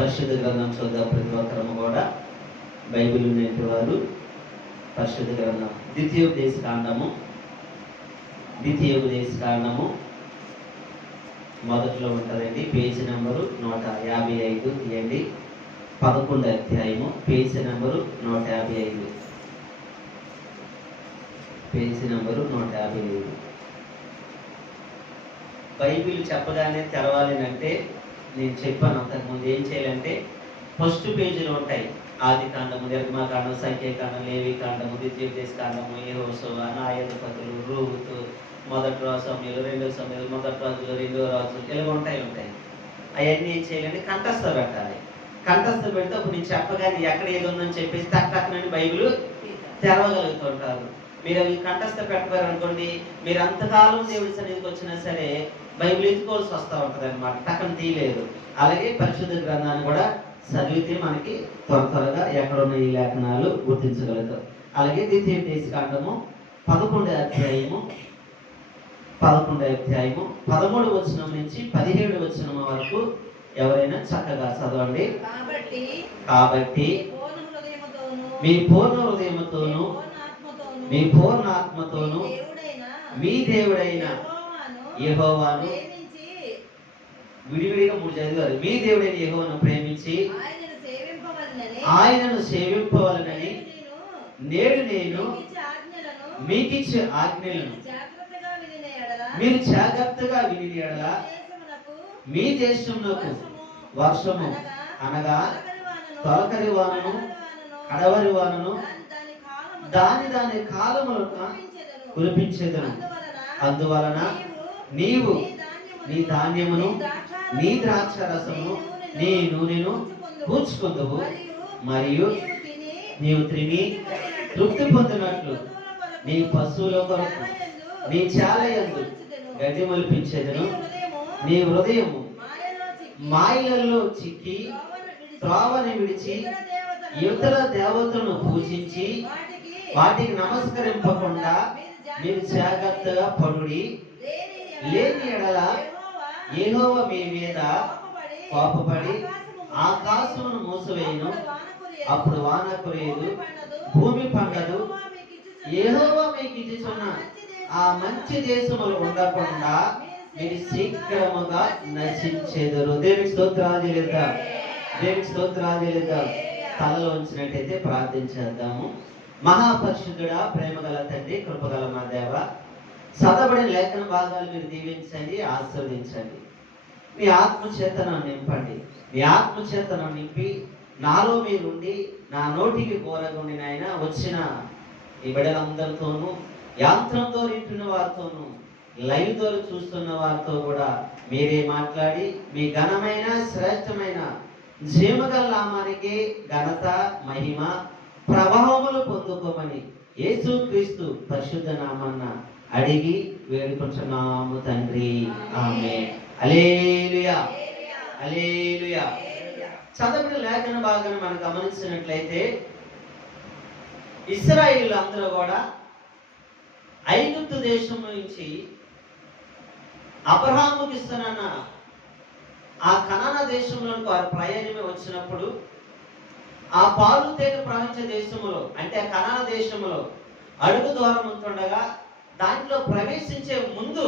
పరిశుద్ధ గ్రంథం చూద్దాం. ప్రతి ఒక్కరము కూడా బైబిల్ ఉన్నటువంటి వారు పరిశుద్ధ గ్రంథం ద్వితీయోపదేశ కాండము మొదట్లో ఉంటుందండి. పేజీ నెంబరు 155 తీయండి. 11వ అధ్యాయము page number 155. Page number 155. Bible చెప్పగానే తెరవాలి అంటే నేను చెప్పాను అంతకుముందు ఏం చేయాలంటే ఫస్ట్ పేజీలో ఉంటాయి ఆది కాండము, నిర్గమకాండం, సంఖ్యాకాండం, లేవి కాండము, ద్వితీయోపదేశ కాండము, యెహోషువ, న్యాయాధిపతులు, రూతు, మొదటి సమయంలో, రెండవ సమయంలో, మొదటి రాజులు, రెండవ రాజులు, ఇలా ఉంటాయి. అవన్నీ ఏం చేయాలంటే కంఠస్థ పెట్టాలి. కంఠస్థ పెడితే అప్పుడు నేను చెప్పగానే ఎక్కడ ఏది ఉందని చెప్పేసి టక్కనని బైబిల్ తెరవగలుగుతుంటారు. మీరు అవి కంఠస్థ పెట్టారు అనుకోండి, మీరు అంతకాలం దేవుడి సన్నిధికి వచ్చినా సరే బైబిల్ ఎత్తుకోవాల్సి వస్తూ ఉంటుంది అనమాట. టక్కన తీయలేదు. అలాగే పరిశుద్ధ గ్రంథాన్ని కూడా చదివితే మనకి త్వరగా ఎక్కడున్న ఈ లేఖనాలు గుర్తించగలుగుతాం. అలాగే ద్వితీయోపదేశ కాండము 11వ అధ్యాయము 13వ వచనం నుంచి 17వ వచనం వరకు ఎవరైనా చక్కగా చదవండి. కాబట్టి మీ పూర్ణ హృదయముతోను మీ పూర్ణ ఆత్మతోను మీ దేవుడైన యెహోవాను విడివిడిగా 3 చదివారు. మీ దేవుడైన యెహోవాను ప్రేమించి ఆయనను సేవింపవలనని నేడు నేను మీకిచ్చే ఆజ్ఞలను మీరు జాగ్రత్తగా విని ఎడల మీ దేశమునకు వర్షము అనగా తొలకరి వానను కడవరి వానను దాని కాలములను కురిపించేదను. అందువలన నీవు నీ ధాన్యమును నీ ద్రాక్ష రసమును నీ నూనెను పూడ్చుకుందువు, మరియు నీవు తిని తృప్తి పొందినట్లు నీ పశువుల కొరకు నీ చాలయందు గడ్డి మొలిపించేదను. నీ హృదయము మాయలలో చిక్కి త్రోవని విడిచి ఇతర దేవతలను పూజించి వాటికి నమస్కరింపకుండా మీరు జాగ్రత్తగా పడుడి. లేని ఎడల యెహోవా మీ మీద కోపపడి ఆకాశమును మూసివేయును, అప్పుడు వాన కురియదు, భూమి పండదు. యెహోవా మీకు ఇచ్చుచున్న ఆ మంచి దేశములు ఉండకుండా మీరు శీఘ్రముగా నశించెదరు. దేవునికి స్తోత్రాలు. తలలో ఉంచినట్టయితే ప్రార్థించేద్దాము. మహాపరిశుద్ధుడా, ప్రేమగల తండ్రి, కృపగల మా దేవ, చదవబడిన లేఖన భాగాలు మీరు దీవించండి, ఆశీర్వదించండి. మీ ఆత్మచేతను నింపండి. మీ ఆత్మచేతను నింపి నాలో మీరుండి నా నోటికి కోరగుండి నాయన వచ్చిన ఈ బిడ్డలందరితోనూ, యాంత్రంతో నింపిన వారితోనూ, లైవ్ ద్వారా చూస్తున్న వారితో కూడా మీరే మాట్లాడి మీ ఘనమైన శ్రేష్టమైన జీవగల నామానికి ఘనత, మహిమ, ప్రభావములు పొందుకోమని యేసుక్రీస్తు పరిశుద్ధ నామన్న అడిగి వేడుకుంటున్నాము తండ్రి. ఆమేన్. హల్లెలూయా, హల్లెలూయా. చదవబడిన లేఖన భాగాన్ని మనం గమనించినట్లయితే ఇశ్రాయేలు అందరూ కూడా ఐగుప్తు దేశం నుంచి అబ్రహాముకి ఇస్తానన్న ఆ కనానా దేశంలోకి వారు ప్రయాణమే వచ్చినప్పుడు ఆ పాలు తేనె ప్రవహించే దేశంలో అంటే ఆ కనానా దేశంలో అడుగు ద్వారం ఉంటుండగా దాంట్లో ప్రవేశించే ముందు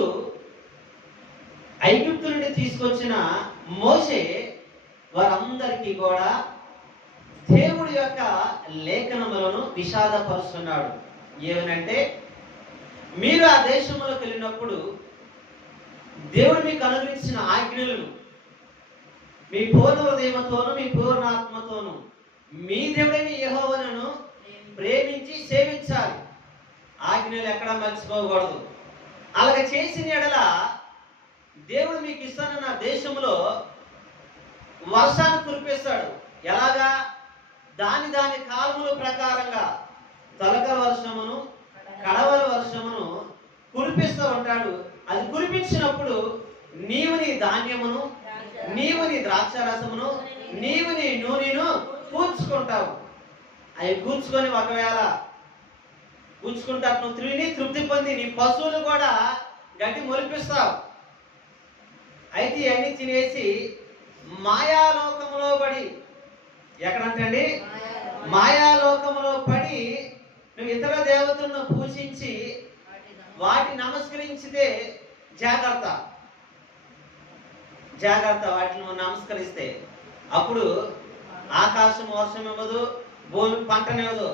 ఐగుప్తు నుండి తీసుకొచ్చిన మోషే వారందరికీ కూడా దేవుడి యొక్క లేఖనములను విషాదపరుస్తున్నాడు. ఏమనంటే, మీరు ఆ దేశంలోకి వెళ్ళినప్పుడు దేవుడు మీకు అనుగ్రహించిన ఆజ్ఞలను మీ పూర్ణ హృదయముతోను మీ పూర్ణాత్మతోను మీ దేవుడైన యెహోవాను ప్రేమించి సేవించాలి. ఆజ్ఞలు ఎక్కడా మర్చిపోకూడదు. అలాగే చేసిన ఎడల దేవుడు మీకు ఇస్తానన్న దేశంలో వర్షాన్ని కురిపిస్తాడు. ఎలాగా? దాని కాలముల ప్రకారంగా తొలకరి వర్షమును కడవరి వర్షమును కురిపిస్తూ ఉంటాడు. అది కురిపించినప్పుడు నీవు నీ ధాన్యమును, నీవు నీ ద్రాక్షారసమును, నీవు నీ నూనెను కూర్చుకుంటావు. అవి కూర్చుకొని ఒకవేళ కూర్చుకుంటారు, నువ్వు తిని తృప్తి పొంది నీ పశువులు కూడా గడ్డి మొలిపిస్తావు. అయితే ఇవన్నీ తినేసి మాయాలోకములో పడి, ఎక్కడంటండి? మాయాలోకములో పడి నువ్వు ఇతర దేవతలను పూజించి వాటిని నమస్కరించితే జాగ్రత్త, జాగ్రత్త. వాటిని నువ్వు నమస్కరిస్తే అప్పుడు ఆకాశం వర్షం ఇవ్వదు, భూమి పంటనివ్వదు.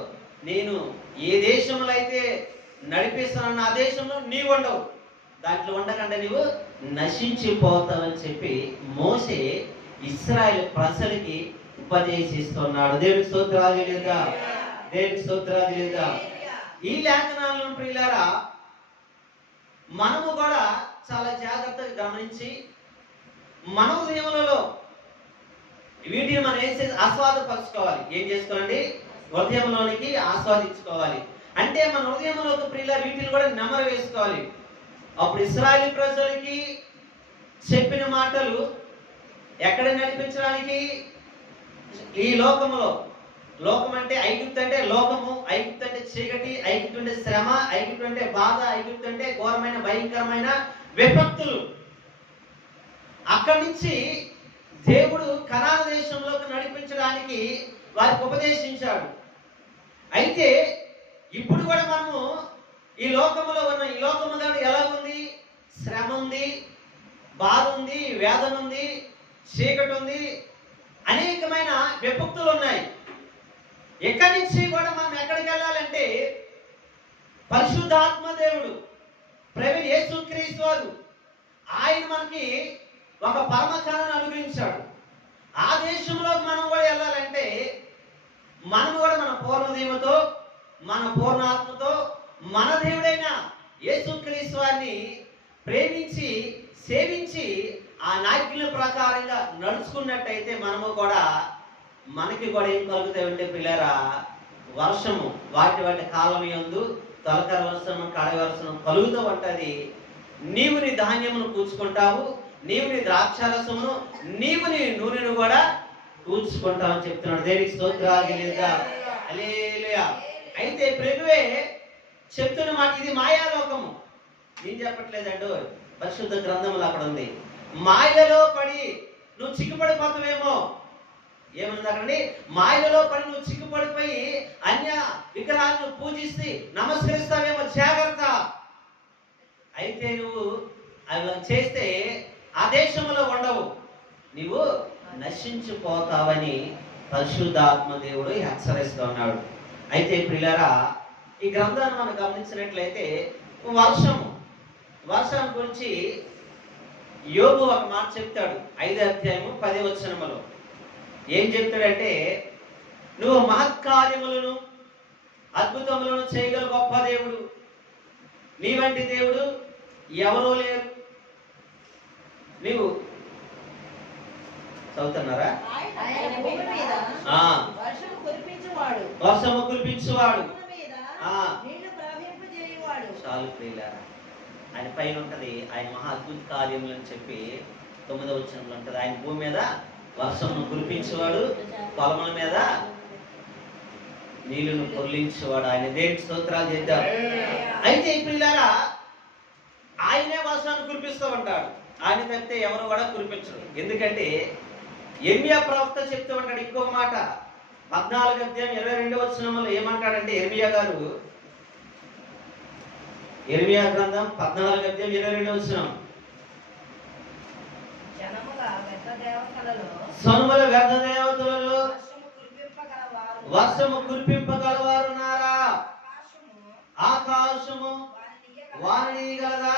నేను ఏ దేశంలో అయితే నడిపిస్తున్నాను ఆ దేశంలో నీవు ఉండవు, దాంట్లో ఉండకుండా నీవు నశించిపోతావని చెప్పి మోసే ఇశ్రాయేలు ప్రజలకి ఉపదేశిస్తున్నాడు. దేవునికి స్తోత్రాలు లేదా? దేవునికి స్తోత్రాలు లేదా? ఈ లేఖనాలను ప్రియులారా మనము కూడా చాలా జాగ్రత్తగా గమనించి మన హృదయములలో వీటిని మనం ఏం చేసి ఆస్వాదపరచుకోవాలి. ఏం చేసుకోవాలండి? హృదయంలోనికి ఆస్వాదించుకోవాలి. అంటే మన హృదయంలోకి ప్రియులారా వీటిని కూడా నెమరు వేసుకోవాలి. అప్పుడు ఇశ్రాయేలు ప్రజలకి చెప్పిన మాటలు ఎక్కడ నడిపించడానికి? ఈ లోకములో. లోకం అంటే ఐగుప్తు అంటే లోకము, ఐగుప్తు అంటే చీకటి, ఐగుప్తు అంటే శ్రమ, ఐగుప్తు అంటే బాధ, ఐగుప్తు అంటే ఘోరమైన భయంకరమైన విపత్తులు. అక్కడి నుంచి దేవుడు కనాను దేశంలోకి నడిపించడానికి వారికి ఉపదేశించాడు. అయితే ఇప్పుడు కూడా మనము ఈ లోకములో ఉన్న ఈ లోకము ఎలా ఉంది? శ్రమ ఉంది, బాధ ఉంది, వేదన ఉంది, చీకటి ఉంది, అనేకమైన విపత్తులు ఉన్నాయి. ఎక్కడి నుంచి కూడా మనం ఎక్కడికి వెళ్ళాలంటే పరిశుద్ధాత్మ దేవుడు ప్రభు యేసుక్రీస్తు వారు ఆయన మనకి ఒక పరమకాలను అనుగ్రహించాడు. ఆ దేశంలో మనం కూడా వెళ్ళాలంటే మనం కూడా మన పూర్ణదేవుతో, మన పూర్ణాత్మతో, మన దేవుడైన యేసుక్రీస్తు వారిని ప్రేమించి సేవించి ఆ నాయకుల ప్రకారంగా నడుచుకున్నట్టయితే మనము కూడా మనకి కూడా ఏం కలుగుతాయంటే పిల్లరా, వర్షము వాటి వాటి కాలం యందు తొలకరి వర్షము కడవి వర్షం కలుగుతూ ఉంటది. నీవు నీ ధాన్యమును కూర్చుకుంటావు, నీవు నీ ద్రాక్షారసమును, నీవు నీ నూనెను కూడా కూర్చుకుంటావు అని చెప్తున్నాడు. దేవునికి స్తోత్రాలు లేదా? హల్లెలూయా. అయితే ప్రభువే చెప్తున్న మాట, ఇది మాయాలోకము. నేను చెప్పట్లేదండు, పరిశుద్ధ గ్రంథములు అక్కడ ఉంది. మాయలో పడి నువ్వు చిక్కుపడిపోతావేమో. ఏమన్నది అక్కడండి? మాయలో పడి నువ్వు చిక్కుపడిపోయి అన్య విగ్రహాలను పూజిస్తే నమస్కరిస్తావేమో, జాగ్రత్త. అయితే నువ్వు అవి చేస్తే ఆ దేశంలో ఉండవు, నీవు నశించిపోతావని పరిశుద్ధాత్మ దేవుడు హెచ్చరిస్తున్నాడు. అయితే ప్రియులారా ఈ గ్రంథాన్ని మనం గమనించినట్లయితే వర్షం గురించి యోబు ఒక మాట చెప్తాడు. 5వ అధ్యాయము 10వ వచనములో ఏం చెప్తాడంటే, నువ్వు మహత్కార్యములను అద్భుతములను చేయగల గొప్ప దేవుడు, నీ వంటి దేవుడు ఎవరూ లేరు. నీవు చదువుతున్నారా? వర్షము కురిపించువాడు, చాలు ప్రియులారా. ఆయన పైన ఉంటది ఆయన మహా అద్భుత కార్యములని చెప్పి 9వ వచనంలో ఉంటది. ఆయన భూమి మీద వర్షమును కురిపించేవాడు, పొలముల మీద నీళ్లను పొర్లించేవాడు. ఆయన దేవునికి స్తోత్రాలు చేద్దాం. అయితే ప్రియులారా ఆయనే వర్షాన్ని కురిపిస్తూ ఉంటాడు. ఆయన తప్పితే ఎవరు కూడా కురిపించరు. ఎందుకంటే యెర్మీయా ప్రవక్త చెప్తూ ఉంటాడు ఇంకొక మాట. 14వ అధ్యాయం 22వ వచనంలో ఏమంటాడంటే యెర్మీయా గ్రంథం 14వ అధ్యాయం 22వ వచనం, సనుమల వ్యర్థ దేవతలలో వర్షము కురిపింపగలవారున్నారా? ఆకాశము వాననీయగలదా?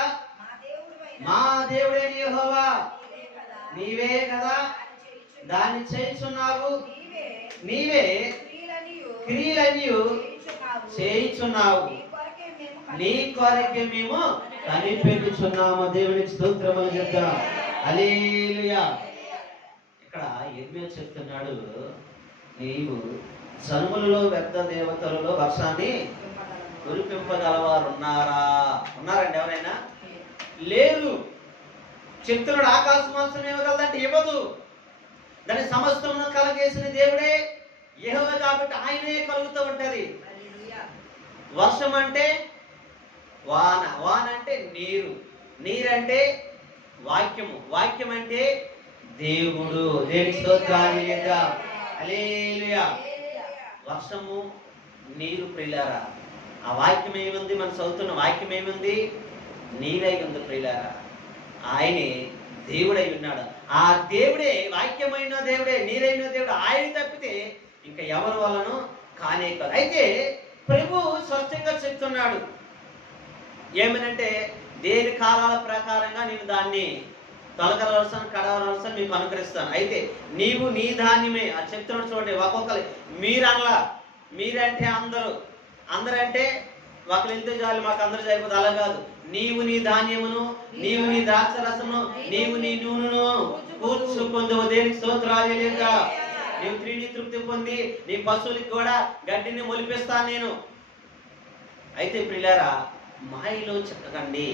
మా దేవుడైన యెహోవా నీవే కదా దాన్ని చేయుచున్నావు, నీవే క్రియలన్నీ చేయుచున్నావు, నీ కొరకే మేము కనిపెట్టుచున్నాము. దేవునికి స్తోత్రములు చెప్తాం. హల్లెలూయా. ఇక్కడ యెర్మీయా చెప్తున్నాడు, నీవు జనములలో వ్యర్థ దేవతలలో వర్షాన్ని కురిపింపగలవారు ఉన్నారండి? ఎవరైనా లేరు. చెప్తున్నాడు ఆకాశ మాసం ఇవ్వగలదంటే ఇవ్వదు. దాని సమస్తమును కలగేసిన దేవుడే యెహోవా కాబట్టి ఆయనే కలుగుతూ ఉంటది. వర్షం అంటే వాన, వాన అంటే నీరు, నీరంటే వాక్యము, వాక్యం అంటే దేవుడు. దేవునికి స్తోత్రాలు చేద్దాం. హల్లెలూయా. వర్షము నీరు ప్రియులారా, ఆ వాక్యం ఏముంది? మనం చదువుతున్న వాక్యం ఏముంది? నీరై ఉంది ప్రియులారా. ఆయనే దేవుడై ఉన్నాడు. ఆ దేవుడే, వాక్యమైన దేవుడే, నీరైన దేవుడు, ఆయన తప్పితే ఇంకా ఎవరి వలన కానే కాదు. అయితే ప్రభు స్పష్టంగా చెప్తున్నాడు ఏమనంటే, దేని కాలాల ప్రకారంగా నేను దాన్ని తొలకరవలసను కడవలసను మీకు అనుగ్రహిస్తాను. అయితే నీవు నీ ధాన్యమే అది చెప్తున్నాడు. చూడండి, ఒక్కొక్కరు మీరనలా, మీరంటే అందరంటే ఒకరు వెళ్తే చాలు, మాకు అందరూ సరిపోదు. అలా కాదు. నీవు నీ ధాన్యమును, నీవు నీ ద్రాక్ష రసమును, నీవు నీ నూనెను కూర్చుకుందువు. దేనికి స్తోత్రాలు లేక నీవు తిరిగి తృప్తి పొంది నీ పశువులకి కూడా గడ్డిని మొలిపిస్తాను నేను. అయితే ప్రియులారా, మాయలో చిక్కకండి.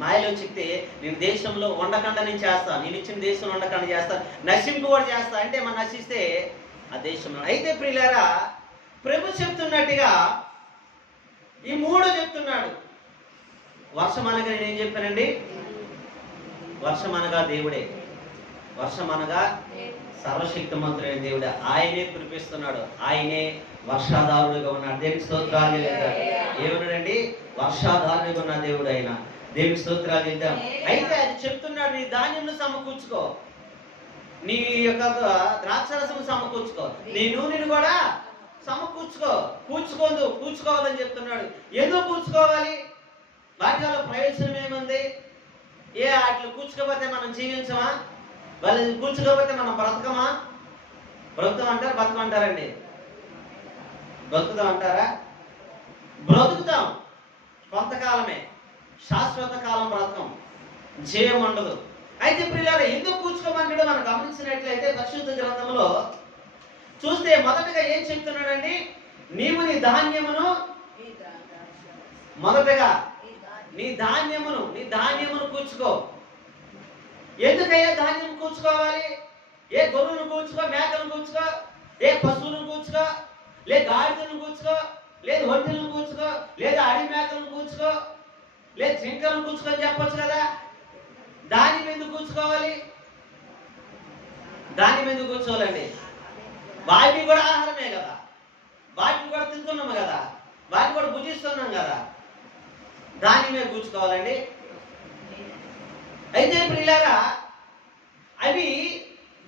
మాయలో చిక్కితే నేను దేశంలో ఉండకుండా నేను చేస్తాను, నేను ఇచ్చిన దేశంలో ఉండకుండా చేస్తాను, నశింపు కూడా చేస్తా. అంటే మనం నశిస్తే ఆ దేశంలో. అయితే ప్రియులారా, ప్రభు చెప్తున్నట్టుగా ఈ మూడు చెప్తున్నాడు. వర్షం అనగా నేనేం చెప్పానండి? వర్షం అనగా దేవుడే. వర్షం అనగా సర్వశక్తిమంతుడైన దేవుడే. ఆయనే కురిపిస్తున్నాడు, ఆయనే వర్షాధారుడుగా ఉన్నాడు. దేవునికి స్తోత్రాలు చేద్దాం. ఏమన్నాడండి? వర్షాధారుడుగా ఉన్న దేవుడు ఆయన. దేవునికి స్తోత్రాలు చేద్దాం. అయితే అది చెప్తున్నాడు, నీ ధాన్యంను సమకూర్చుకో, నీ యొక్క ద్రాక్షరసం సమకూర్చుకో, నీ నూనెను కూడా కూర్చుకోవాలని చెప్తున్నాడు. ఎందుకు కూర్చుకోవాలి? వాటి వల్ల ప్రయోజనం ఏముంది? వాటిలో కూర్చుకోకపోతే మనం జీవించమా? వాళ్ళు కూర్చుకోకపోతే మనం బ్రతకమా? బ్రతుకుతామంటారు, బతకమంటారండి? బ్రతుకుతామంటారా? బ్రతుకుతాం కొంతకాలమే, శాశ్వత కాలం బ్రతకం, జయం ఉండదు. అయితే ప్రియులారా, ఎందుకు కూర్చుకోమంటాడో మనం గమనించినట్లయితే పరిశుద్ధ గ్రంథంలో చూస్తే మొదటగా ఏం చెప్తున్నాడండి? నీవు నీ ధాన్యమును, మొదటగా నీ ధాన్యమును కూర్చుకో. ఎందుకయ్యా ధాన్యం కూర్చుకోవాలి? ఏ గొర్రెలను కూర్చుకో, మేకలను కూర్చుకో, ఏ పశువులను కూర్చుకో, లేదు గాడిదలను కూర్చుకో, లేదు ఒంటెలను కూర్చుకో, లేదా అడవి మేకలను కూర్చుకో, లేదు జింకలను కూర్చుకో అని చెప్పొచ్చు కదా. ధాన్యం ఎందుకు కూర్చుకోవాలి? ధాన్యం ఎందుకు కూర్చోవాలండి? వాటిని కూడా ఆహారమే కదా, వాటిని కూడా తింటున్నాము కదా, వాటిని కూడా భుజిస్తున్నాం కదా. ధాన్యమే కూర్చుకోవాలండి. అయితే ప్రియులారా, అవి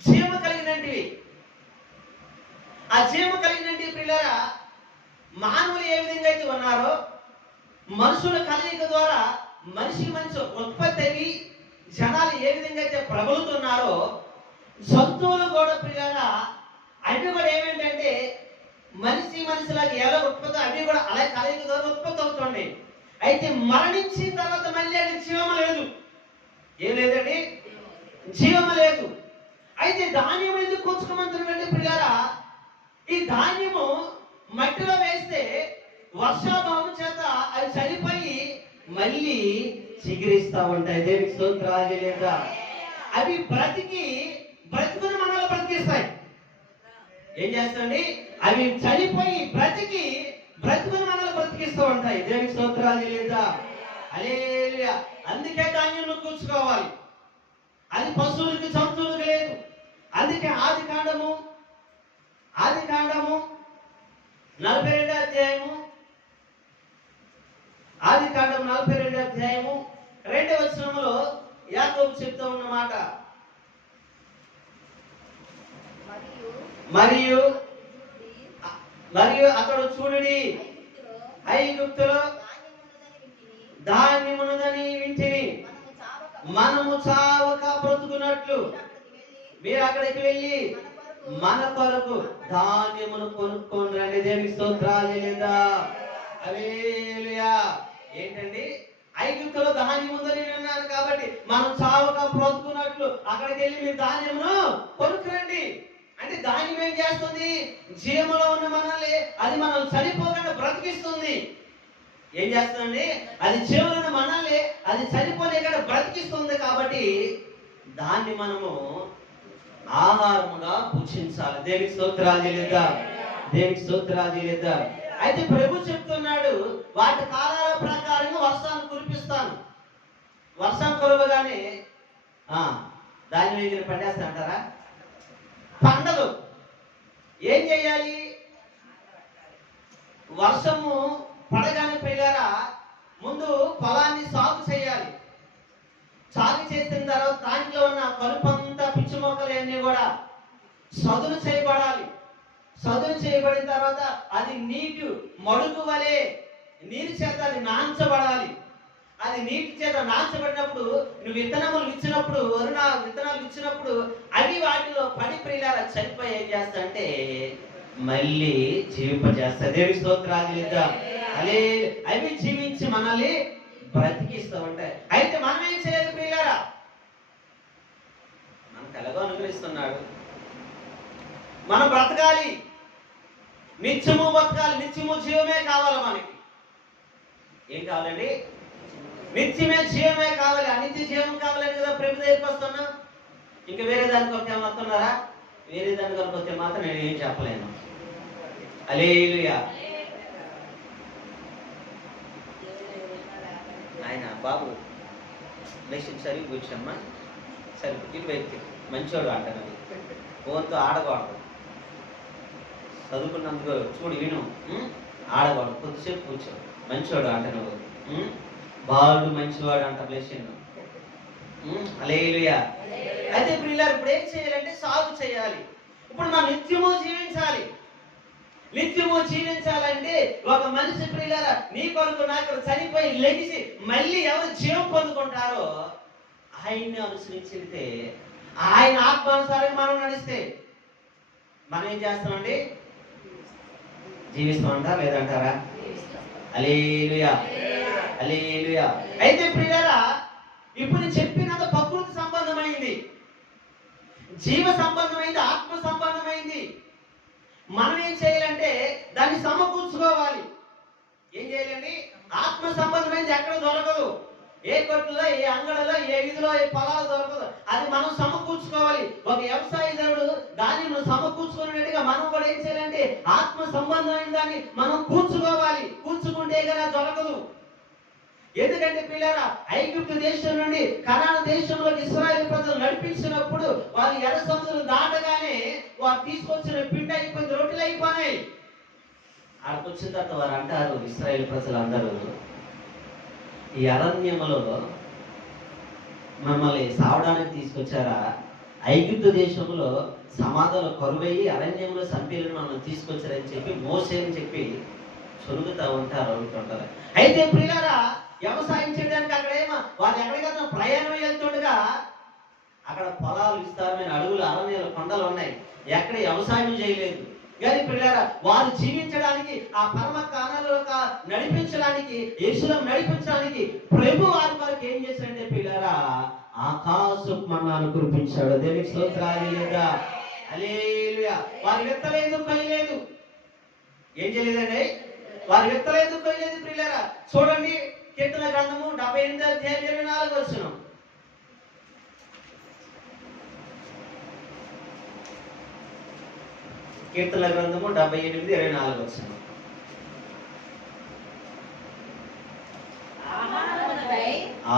జీవ కలిగినవి. ఆ జీవ కలిగినవి ప్రియులారా, మానవులు ఏ విధంగా అయితే ఉన్నారో, మనుషుల కలయిక ద్వారా మనిషి ఉత్పత్తి అయ్యి జనాలు ఏ విధంగా అయితే ప్రబలుతున్నారో, జంతువులు కూడా ప్రియులారా, అవి కూడా ఏమిటంటే మనిషిలాగా ఎలా ఉత్పత్తి, అవి కూడా అలా కలయిక ద్వారా ఉత్పత్తి అవుతుంది. అయితే మరణించిన తర్వాత మళ్ళీ అది జీవము లేదు. ఏం లేదండి? జీవము లేదు. అయితే ధాన్యం ఎందుకు కూర్చుకోమంటున్నాడండి ప్రియులారా? ఈ ధాన్యము మట్టిలో వేస్తే వర్షాభావం చేత అవి చనిపోయి మళ్ళీ చిగురిస్తా ఉంటాయి. దేవునికి స్తోత్రాలు లేదా. అవి బ్రతుకుని మనల్ని బ్రతికిస్తాయి. ఏం చేస్తాయండి? అవి చనిపోయి బ్రతుకుని మనల్ని బ్రతికిస్తూ ఉంటాయి. దేవునికి స్తోత్రాలు లేదా. హల్లెలూయా. అందుకే ధాన్యంలో కూర్చుకోవాలి. అది పశువులకి, జంతువులకు లేదు. అందుకే ఆది కాండము 42 అధ్యాయము, ఆది కాండం 42 అధ్యాయము 2వ వచనంలో యాకోబు చెప్తూ ఉన్నమాట, మరియు అతడు చూడుడి, ఐగుప్తులో ధాన్యమున్నదని వింటిని, మనము చావక బ్రతుకున్నట్లు మీరు అక్కడికి వెళ్ళి మన కొరకు ధాన్యమును కొనుక్కొని రండి. దేవునికి స్తోత్రాలు లేదా. హల్లెలూయా. ఏంటండి? ఐగుప్తులో ధాన్యం ఉందని విన్నారు కాబట్టి మనం చావక బ్రతుకున్నట్లు అక్కడికి వెళ్ళి మీరు ధాన్యమును కొనుక్కురండి. అంటే ధాన్యం ఏం చేస్తుంది? జీవములో ఉన్న మనల్ని అది మనం చనిపోకుండా బ్రతికిస్తుంది. ఏం చేస్తుందండి? అది జీవములో ఉన్న మనల్ని అది చనిపోలేకుండా బ్రతికిస్తుంది. కాబట్టి దాన్ని మనము ఆహారముగా భుజించాలి. దేవునికి స్తోత్రాలు చేయలేదా. దేవునికి స్తోత్రాలు చేయలేదా. అయితే ప్రభు చెప్తున్నాడు, వాటి కాలాల ప్రకారంగా వర్షాన్ని కురిపిస్తాను. వర్షం కురవగానే ధాన్యం వేగిన పండేస్తా అంటారా? పండదు. ఏం చేయాలి? వర్షము పడగానే పిల్లారా ముందు పొలాన్ని సాగు చేయాలి. సాగు చేసిన తర్వాత దాంట్లో ఉన్న కలుపంతా పిచ్చి మొక్కలన్నీ కూడా సదును చేయబడాలి. సదును చేయబడిన తర్వాత అది నీటి మడుగు వలె నీరు చేత అది నాంచబడాలి. అది నీటి చేత నాంచబడినప్పుడు నువ్వు విత్తనములు ఇచ్చినప్పుడు విత్తనాలు ఇచ్చినప్పుడు అవి వాటిలో పడి ప్రియులారా చనిపోయి ఏం చేస్తా అంటే మళ్ళీ జీవింపజేస్తా. దేవుని స్తోత్రాలు లేదా? అలే అవి జీవించి మనల్ని బ్రతికిస్తూ ఉంటాయి. అయితే మనం ఏం చేయాలి ప్రియులారా? మనకు ఎలాగో అనుగ్రహిస్తున్నాడు, మనం బ్రతకాలి, నిత్యము బ్రతకాలి. నిత్యము జీవమే కావాలి. మనకి ఏం కావాలండి? నిత్యమే జీవమే కావాలి. అనిత్య జీవం కావాలని కదా ప్రభు దగ్గరికి వస్తున్నా. ఇంకా వేరే దానికి వస్తే వస్తున్నారా? వేరే దాని కనుక వస్తే మాత్రం నేను ఏం చెప్పలేను. హల్లెలూయా. ఆయన బాబు లేచి సరిగ్గా కూర్చోమ్మా, సరిగ్గా ఇటు వ్యక్తి మంచోడు అంటాను. ఫోన్తో ఆడకూడదు. చదువుకున్నందుకు చూడు విను, ఆడకూడదు. కొద్దిసేపు కూర్చో. మంచోడు అంట నువ్వు, బాలుడు మంచివాడు అంట. బ్లెస్సింగ్. హల్లెలూయా. అయితే ప్రియులారా ఇప్పుడు ఏం చేయాలంటే సాగు చేయాలి. ఇప్పుడు మనం నిత్యము జీవించాలి. నిత్యము జీవించాలంటే ఒక మనిషి ప్రియులారా నీ కొరకు నా కొరకు చనిపోయి లెగిసి మళ్ళీ ఎవరు జీవం పొందుకుంటారో ఆయన్ని అనుసరించితే, ఆయన ఆత్మానుసారంగా మనం నడిస్తే మనం ఏం చేస్తామండి? జీవిస్తామంటారా లేదంటారా? హల్లెలూయా, హల్లెలూయా. అయితే ప్రియులారా ఇప్పుడు చెప్పినంత ప్రకృతి సంబంధమైంది, జీవ సంబంధమైంది, ఆత్మ సంబంధమైంది. మనం ఏం చేయాలంటే దాన్ని సమకూర్చుకోవాలి. ఏం చేయాలండి? ఆత్మ సంబంధమైంది ఎక్కడ దొరకదు. ఏ కొట్టులో, ఏ అంగడిలో, ఏ వీధిలో, ఏ పొలాలు దొరకదు. అది మనం సమకూర్చుకోవాలి. ఒక వ్యవసాయదారుడు దాన్ని మనం సమకూర్చుకున్నట్టుగా మనం కూడా ఏం చేయాలంటే ఆత్మ సంబంధమైన దాన్ని మనం కూర్చుకోవాలి. కూర్చుకుంటే కదా దొరకదు. ఎందుకంటే పిల్లరా ఐగుప్తు దేశం నుండి కనాను దేశంలోకి ఇశ్రాయేలు ప్రజలు నడిపించినప్పుడు వాళ్ళు ఎర్ర సముద్రం దాటగానే వారు తీసుకొచ్చిన పిండి అయిపోయింది, రొట్టెలు అయిపోయినాయి. ఆడికి వచ్చిన తర్వాత వారు అంటారు, ఇశ్రాయేలు ప్రజలు అందరూ, ఈ అరణ్యములో మమ్మల్ని సావడానికి తీసుకొచ్చారా? ఐగుప్తు దేశంలో సమాధులు కరువయ్యి అరణ్యంలో సంపీలను మమ్మల్ని తీసుకొచ్చారని చెప్పి మోసే అని చెప్పి చొరుగుతూ ఉంటారు, అడుగుతుంటారు. అయితే ప్రియులారా వ్యవసాయం చేయడానికి అక్కడ వాళ్ళు ఎక్కడికైనా ప్రయాణం వెళ్తుండగా అక్కడ పొలాలు, విస్తారమైన అడవులు, అరణ్యాలు, కొండలు ఉన్నాయి. ఎక్కడ వ్యవసాయం చేయలేదు. కానీ పిల్లరా వారు జీవించడానికి ఆ పరమ కానాలు నడిపించడానికి, యేసును నడిపించడానికి ప్రభు వారి వారికి ఏం చేశాడంటే పిల్లరా ఆకాశపు మన్నాను కురిపించాడు. దేవునికి స్తోత్రాలు లేదా? హల్లెలూయా. వారు విత్తలేదు, కొయ్యలేదు. ఏం చేయలేదండి? వారు విత్తలేదు, కొయ్యలేదు. పిల్లరా చూడండి, కీర్తన గ్రంథము 78:24. కీర్తన గ్రంథము 78:24.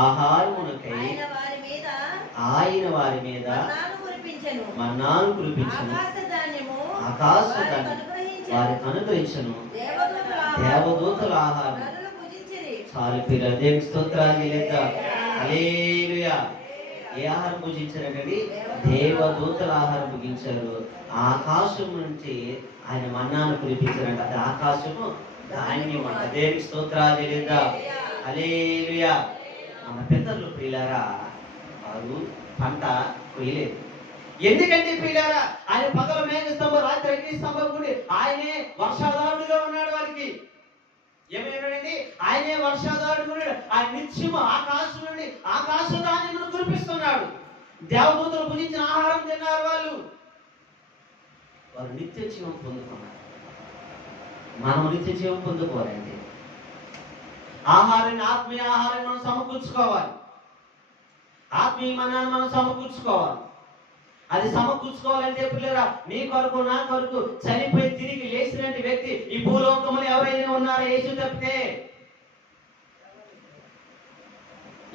ఆహారమునకై ఆయన వారి మీద మన్నాను కురిపించెను, ఆకాశ వారికి అనుగ్రహించెను, దేవదూతల ఆహారం. చాలు పిల్లలు, దేవునికి స్తోత్రాలు లేదా? హల్లెలూయా. ఏ ఆహారం పూజించారండి? దేవదూతల ఆహారం పూజించారు. ఆకాశం నుంచి ఆయన మన్నాను కురిపించారంట. అది ఆకాశము ధాన్యం అంట. దేవునికి స్తోత్రాలు లేదా? హల్లెలూయా. మన పితరులు ప్రియులారా వారు పంట కొయ్యలేదు. ఎందుకంటే ప్రియులారా ఆయన పగల మేఘ స్తంభం, రాత్రి అగ్ని స్తంభం కూడా ఆయనే వర్షాధారుడుగా ఉన్నాడు. వారికి ఏమైనాడండి? ఆయనే వర్షాధారుడు ఉన్నాడు. ఆయన నిత్యము ఆకాశం నుండి ఆకాశ ధాన్యమును కురిపిస్తున్నాడు. దేవదూతలు భుజించిన ఆహారం తిన్నారు. వారు నిత్య జీవం పొందుకున్నారు. మనం నిత్య జీవం పొందుకోవాలండి. ఆహారాన్ని, ఆత్మీయ ఆహారాన్ని మనం సమకూర్చుకోవాలి. ఆత్మీయ మనాన్ని మనం సమకూర్చుకోవాలి. అది సమకూర్చుకోవాలంటే పిల్లరా నీ కొరకు, నా కొరకు చనిపోయి తిరిగి లేచినటువంటి వ్యక్తి ఈ భూలోకంలో ఎవరైనా ఉన్నారా? యేసు తప్పితే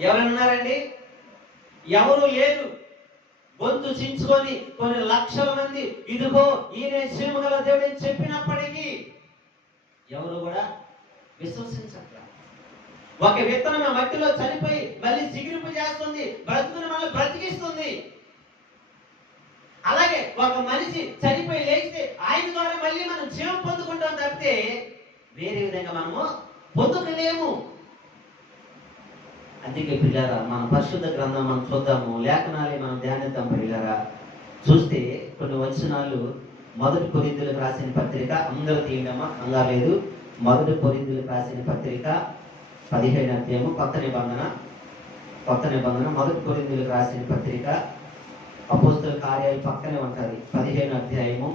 ఎవరైనా ఉన్నారండి? ఎవరు లేదు. గొంతు చించుకొని కొన్ని లక్షల మంది ఇదిగో ఈయన జీవము గల దేవుడు అని చెప్పినప్పటికీ ఎవరు కూడా విశ్వసించట్ల. ఒక విత్తనం మట్టిలో చనిపోయి మళ్ళీ చిగురింపు చేస్తుంది, బ్రతుకుని మళ్ళీ బ్రతికిస్తుంది. అలాగే ఒక మనిషి చనిపోయి లేచితే ఆయన ద్వారా మళ్ళీ మనం జీవం పొందుకుంటాం తప్పితే వేరే విధంగా మనము పొందుకోలేము. అందుకే పిల్లరా మన పరిశుద్ధ గ్రంథం మనం చూద్దాము, లేఖనాలే మనం ధ్యానిద్దాం పిల్లరా. చూస్తే కొన్ని వచనాలు మొదటి కొరింథీయులకు రాసిన పత్రిక, అందరూ తీయడమా అంగా లేదు, మొదటి కొరింథీయులకు రాసిన పత్రిక 15వ అధ్యాయము, కొత్త నిబంధన మొదటి కొరింథీయులకు రాసిన పత్రిక అపోస్తల కార్యాలు పక్కనే ఉంటుంది. 15వ అధ్యాయము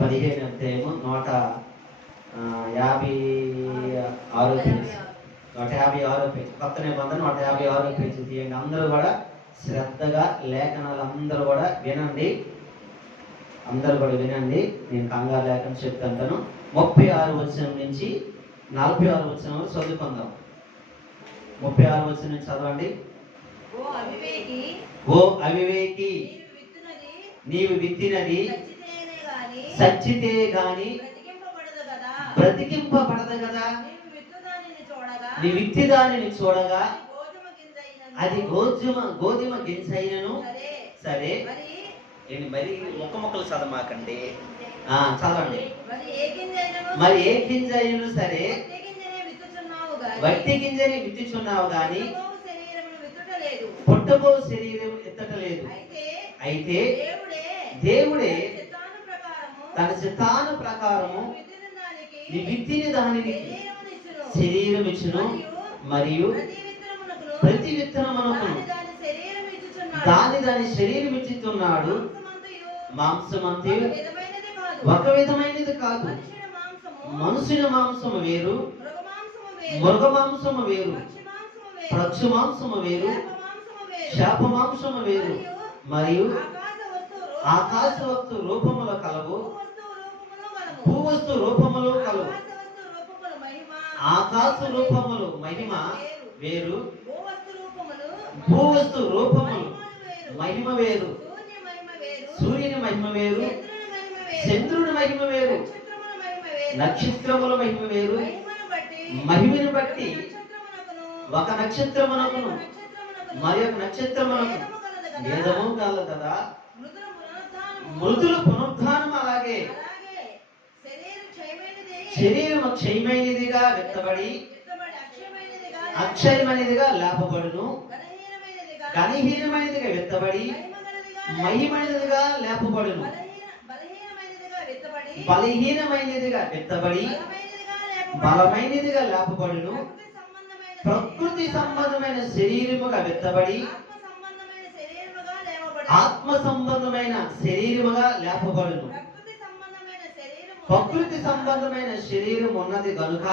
156 పేజ్, 156 పేజ్, కొత్త నిబంధన 156 పేజ్ తీయండి. అందరూ కూడా శ్రద్ధగా లేఖనాలు అందరూ కూడా వినండి. నేను కంగారు లేఖనం చెప్తాను. 36 వచనం నుంచి 46 వచనం చదువుకుందాం. 36 వచనం నుంచి చదవండి. ఓ అవివేకి, నీవు విత్తినది సచ్చితే గాని బ్రతికింపబడదు కదా. నీ విత్తి దానిని చూడగా అది గోధుమ గింజైనను సరే. మరి మొక్కలు చదవమాకండి, చదవండి. మరి ఏ గింజ అయినను సరే, వట్టి గింజని విత్తుచున్నావు గాని పుట్టబో శరీరం ఎత్తటలేదు. అయితే దేవుడే తన చిత్తాను ప్రకారము నీ విత్తిన దానిని శరీరం ఇచ్చును, మరియు ప్రతి విత్తనమునకు దాని శరీరం ఇచ్చుతున్నాడు. మాంసమంతయు ఒక విధమైనది కాదు. మనుషుని మాంసము వేరు, మృగ మాంసము వేరు, పక్షి మాంసము వేరు, శాప మాంసము వేరు, మరియు ఆకాశ వస్తు రూపముల కలవు, భూవస్తు రూపములు కలవు. ఆకాశ రూపములు మహిమ వేరు, భూవస్తు రూపములు మహిమ వేరు, సూర్యుని మహిమ వేరు, చంద్రుని మహిమ వేరు, నక్షత్రముల మహిమ వేరు. మహిమను బట్టి ఒక నక్షత్రమునకును మరి ఒక నక్షత్రమునకు భేదము కాదు కదా. మృతుల పునరుద్ధానం అలాగే శరీరము క్షయమైనదిగా విత్తబడి అక్షయమైనదిగా లేపబడును, ఘనహీనమైనదిగా విత్తబడి మహిమైనదిగా లేపబడును, బలహీనమైనదిగా విత్తబడి బలమైనదిగా లేపబడును. ప్రకృతి సంబంధమైన శరీరముగా విత్తబడి ఆత్మ సంబంధమైన శరీరముగా లేపబడును. ప్రకృతి సంబంధమైన శరీరం ఉన్నది కనుక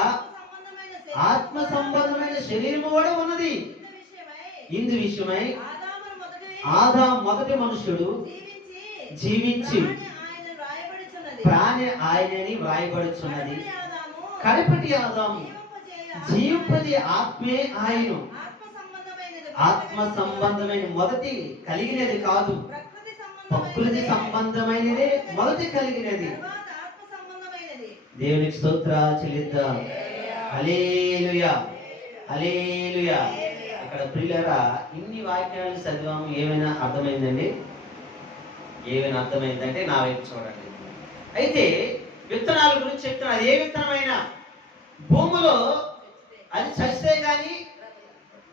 ఆత్మ సంబంధమైన శరీరము కూడా ఉన్నది. ఇందు విషయమై ఆదాము మొదటి మనుషుడు జీవించి ప్రాణి ఆయనని వ్రాయబడుచున్నది. కడపటి ఆదాము జీవింపది ఆత్మే ఆయను. ఆత్మ సంబంధమైన మొదటి కలిగినది కాదు, ప్రకృతి సంబంధమైనదే మొదటి కలిగినది. దేవునికి స్తోత్రాలు చెల్లిద్దాం. హల్లెలూయా, హల్లెలూయా. ఇక్కడ ప్రియులారా ఇన్ని వాక్యాలు చదివాము, ఏమైనా అర్థమైందండి? ఏమైనా అర్థమైందంటే నా వైపు చూడండి. అయితే విత్తనాల గురించి చెప్తున్నా. ఏ విత్తనమైనా భూమిలో అది చస్తే కానీ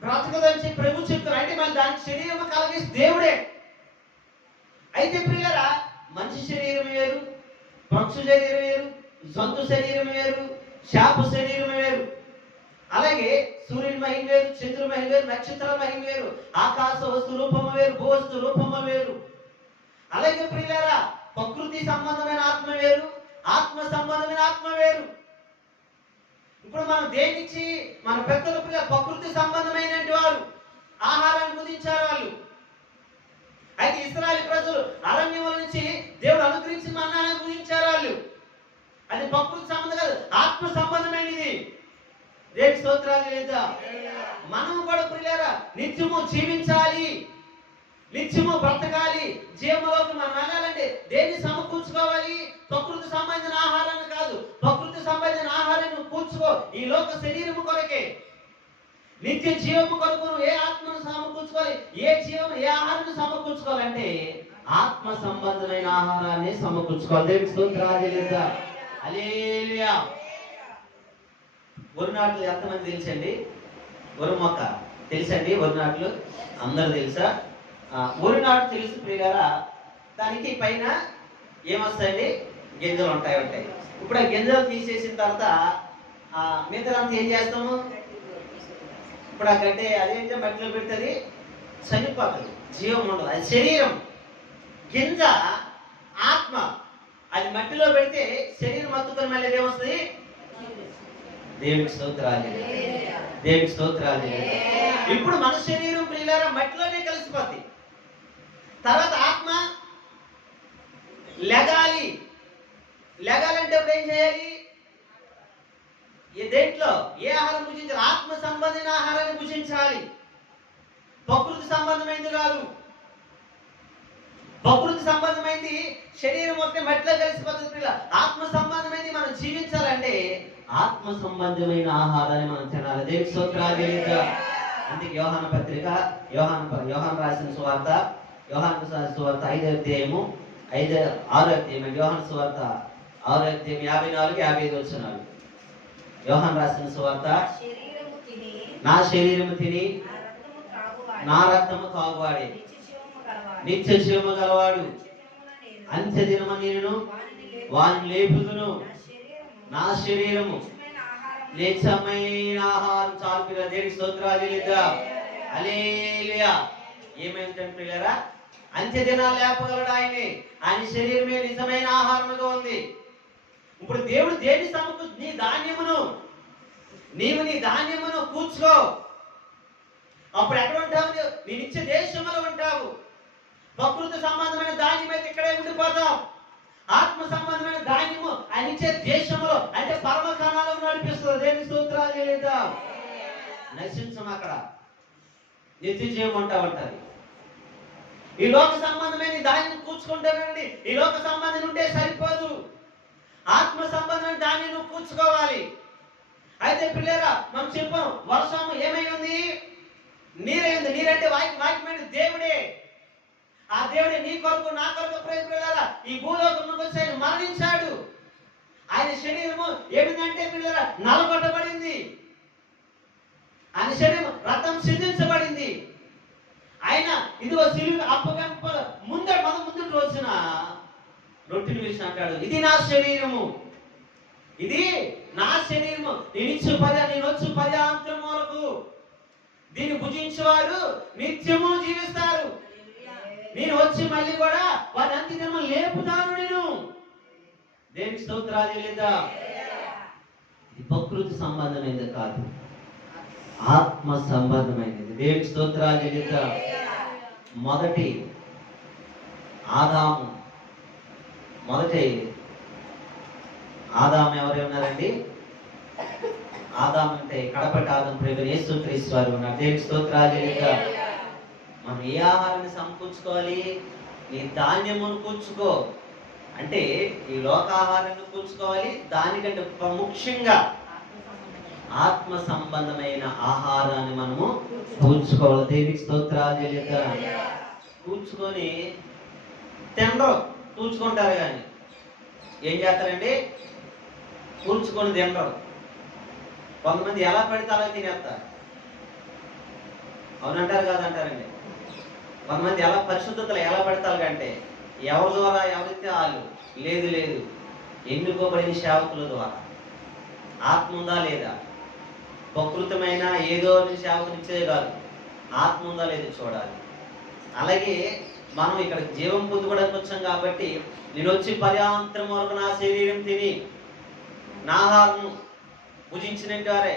బ్రతకదని చెప్పి ప్రభు చెప్తున్నారు. అంటే మన దానికి శరీరం కలిగేసి దేవుడే. అయితే ప్రియులారా మనిషి శరీరం వేరు, పక్షు శరీరం వేరు, జంతు శరీరం వేరు, శాప శరీరం వేరు. అలాగే సూర్యుని మహిమ వేరు, చంద్రుని మహిమ వేరు, నక్షత్రాల మహిమ వేరు, ఆకాశ వస్తు రూపము వేరు, భూవస్తు రూపము వేరు. అలాగే ప్రియులారా ప్రకృతి సంబంధమైన ఆత్మ వేరు, ఆత్మ సంబంధమైన ఆత్మ వేరు. ఇప్పుడు మనం దేనిచ్చి మన పెద్దల పిల్లలు ప్రకృతి సంబంధమైన వారు ఆహారాన్ని బుధించారు వాళ్ళు. అయితే ఇశ్రాయేలు ప్రజలు అరణ్యం నుంచి దేవుడు అనుగ్రహించిన మన్నాన్ని బుధించారు వాళ్ళు. అది ప్రకృతి సంబంధం కాదు, ఆత్మ సంబంధమైనది. దేవుని స్తోత్రాలు లేదా. మనం కూడా ప్రియులారా నిత్యము జీవించాలి. నిత్యము బ్రతకాలి, జీవములోకి మనం వెళ్ళాలంటే దేన్ని సమకూర్చుకోవాలి? ప్రకృతి సంబంధించిన ఆహారాన్ని కాదు. ప్రకృతి సంబంధించిన ఆహారాన్ని కూర్చుకో ఈ లోక శరీరము కొరకే. నిత్య జీవము కొరకు నువ్వు ఏ ఆత్మను సమకూర్చుకోవాలి? ఏ ఆహారాన్ని సమకూర్చుకోవాలంటే ఆత్మ సంబంధమైన ఆహారాన్ని సమకూర్చుకోవాలి. దేవునికి స్తోత్రాలు. హల్లెలూయా. వరి నాట్లు ఎంతమంది తెలుసండి? వరి మొక్క తెలుసండి? వరి నాట్లు అందరూ తెలుసా? వరి నాటు తెలుసు ప్రియులారా. దానికి పైన ఏమొస్తాయండి? గింజలు ఉంటాయి. ఇప్పుడు ఆ గింజలు తీసేసిన తర్వాత మిగతాంతా ఏం చేస్తాము? ఇప్పుడు ఆ గడ్డి అదేంటే మట్టిలో పెడుతుంది, చనిపోతుంది, జీవం ఉండదు. అది శరీరం. గింజ ఆత్మ. అది మట్టిలో పెడితే శరీరం అతుకుని మళ్ళీ ఏమొస్తుంది? దేవునికి స్తోత్రాలు. దేవునికి స్తోత్రాలు. ఇప్పుడు మన శరీరం ప్రియులారా మట్టిలోనే కలిసిపోద్ది. తర్వాత ఆత్మ లెగాలి. లెగాలంటే ఇప్పుడు ఏం చేయాలి? దేంట్లో ఏ ఆహారం భుజించాలి? ఆత్మ సంబంధమైన ఆహారాన్ని భుజించాలి. ప్రకృతి సంబంధమైనది కాదు. ప్రకృతి సంబంధమైంది శరీరం మొత్తం మట్టిలో కలిసిపోతుంది. ఆత్మ సంబంధమైంది మనం జీవించాలంటే ఆత్మ సంబంధమైన ఆహారాన్ని మనం తినాలి. దేవునికి స్తోత్రాలు. అందుకే యోహాను పత్రిక యోహాను రాసిన సువార్త 5వ అధ్యాయము 6వ అధ్యాయం యోహాను సువార్త 6వ అధ్యాయం 54-55 వచనాలు. యోహాను రాసిన సువార్త, నా శరీరము తిని నా రక్తము తాగువాడే నిత్య జీవము గలవాడు, అంత్య దినము నేను వాని లేపుదును. నా శరీరము నిత్యమైన ఆహారం చాలు పిల్లల. దేవునికి స్తోత్రాలు. హల్లెలూయా. ఏమైందంటే పిల్లరా, అంత్య దినాలు లేపగలడు ఆయనే. ఆయన శరీరమే నిజమైన ఆహారముగా ఉంది. ఇప్పుడు దేవుడు దేని నీ ధాన్యమును నీవు నీ ధాన్యమును కూర్చుకో. అప్పుడు ఎక్కడ ఉంటావు? నీ నిత్య దేశంలో ఉంటావు. ప్రకృతి సంబంధమైన ధాన్యం అయితే ఇక్కడే ఉండిపోతాం. ఆత్మ సంబంధమైన ధాన్యము ఆయన ఇచ్చే దేశంలో అంటే పరమకాణాలు నడిపిస్తుంది. దేవుని స్తోత్రాలు చేద్దాం. నశించం, అక్కడ నిత్య జీవం ఉంటారు. ఈ లోక సంబంధమైన ధాన్యం కూర్చుకుంటానండి. ఈ లోక సంబంధం ఉంటే సరిపోదు. ఆత్మ సంబంధమైన ధాన్యం నువ్వు కూర్చుకోవాలి. అయితే పిల్లరా, మనం చెప్పాం వర్షం ఏమై ఉంది? నీరై ఉంది. నీరంటే వాక్యమైన దేవుడే. ఆ దేవుడే నీ కొరకు నా కొరకు పిల్లరా ఈ భూలోకంలోకి వచ్చి ఆయన మరణించాడు. ఆయన శరీరము ఏమిటంటే పిల్లరా నలగొట్టబడింది. ఆయన శరీరం రక్తం సిందించబడింది. ఆయన ఇదిగో సిలువ అప్పగంప ముందు రోజున రొట్టెను వేసి అంటాడు, ఇది నా శరీరము, ఇది నా శరీరము, నేను వచ్చు పర్యాంతరం వరకు దీన్ని భుజించేవారు నిత్యము జీవిస్తారు. నేను వచ్చి మళ్ళీ కూడా వారి అంత్యదినము లేపుతాను నేను. దేవునికి స్తోత్రాలు లేదా? ఇది ప్రకృతి సంబంధమైనది కాదు, ఆత్మ సంబంధమైనది. దేవునికి స్తోత్రాలు లేదా? మొదటి ఆదాము ఎవరు ఉన్నారండి? ఆదాము అంటే కడపటి ఆదాము ప్రేమ యేసుక్రీస్తు వారు ఉన్నారు. దేవునికి స్తోత్రాలు లేదా? మనం ఏ ఆహారాన్ని సమకూర్చుకోవాలి? నీ ధాన్యమును కూర్చుకో. అంటే ఈ లోకాహారాన్ని కూర్చుకోవాలి. దానికంటే ముఖ్యంగా ఆత్మ సంబంధమైన ఆహారాన్ని మనము కూర్చుకోవాలి. దేవునికి స్తోత్రాలు లేదా? కూర్చుకొని తినరు, కూర్చుకుంటారు. కానీ ఏం చేస్తారండి? కూర్చుకొని తినరు. కొంతమంది ఎలా పడితే అలా తినేస్తారు. అవునంటారు కాదంటారండి. కొంతమంది ఎలా పరిశుద్ధతలు ఎలా పడతారు అంటే ఎవరి ద్వారా ఎవరైతే వాళ్ళు లేదు ఎన్నుకోబడిన సేవకుల ద్వారా. ఆత్మ ఉందా లేదా? ప్రకృతమైన ఏదో సేవకునిచ్చేదే కాదు, ఆత్మ ఉందా లేదు చూడాలి. అలాగే మనం ఇక్కడ జీవం పొందుకోవడానికి వచ్చాం కాబట్టి నేను వచ్చి పర్యాంతరం వరకు నా శరీరం తిని నా ఆహారం భుజించినట్టు వారే.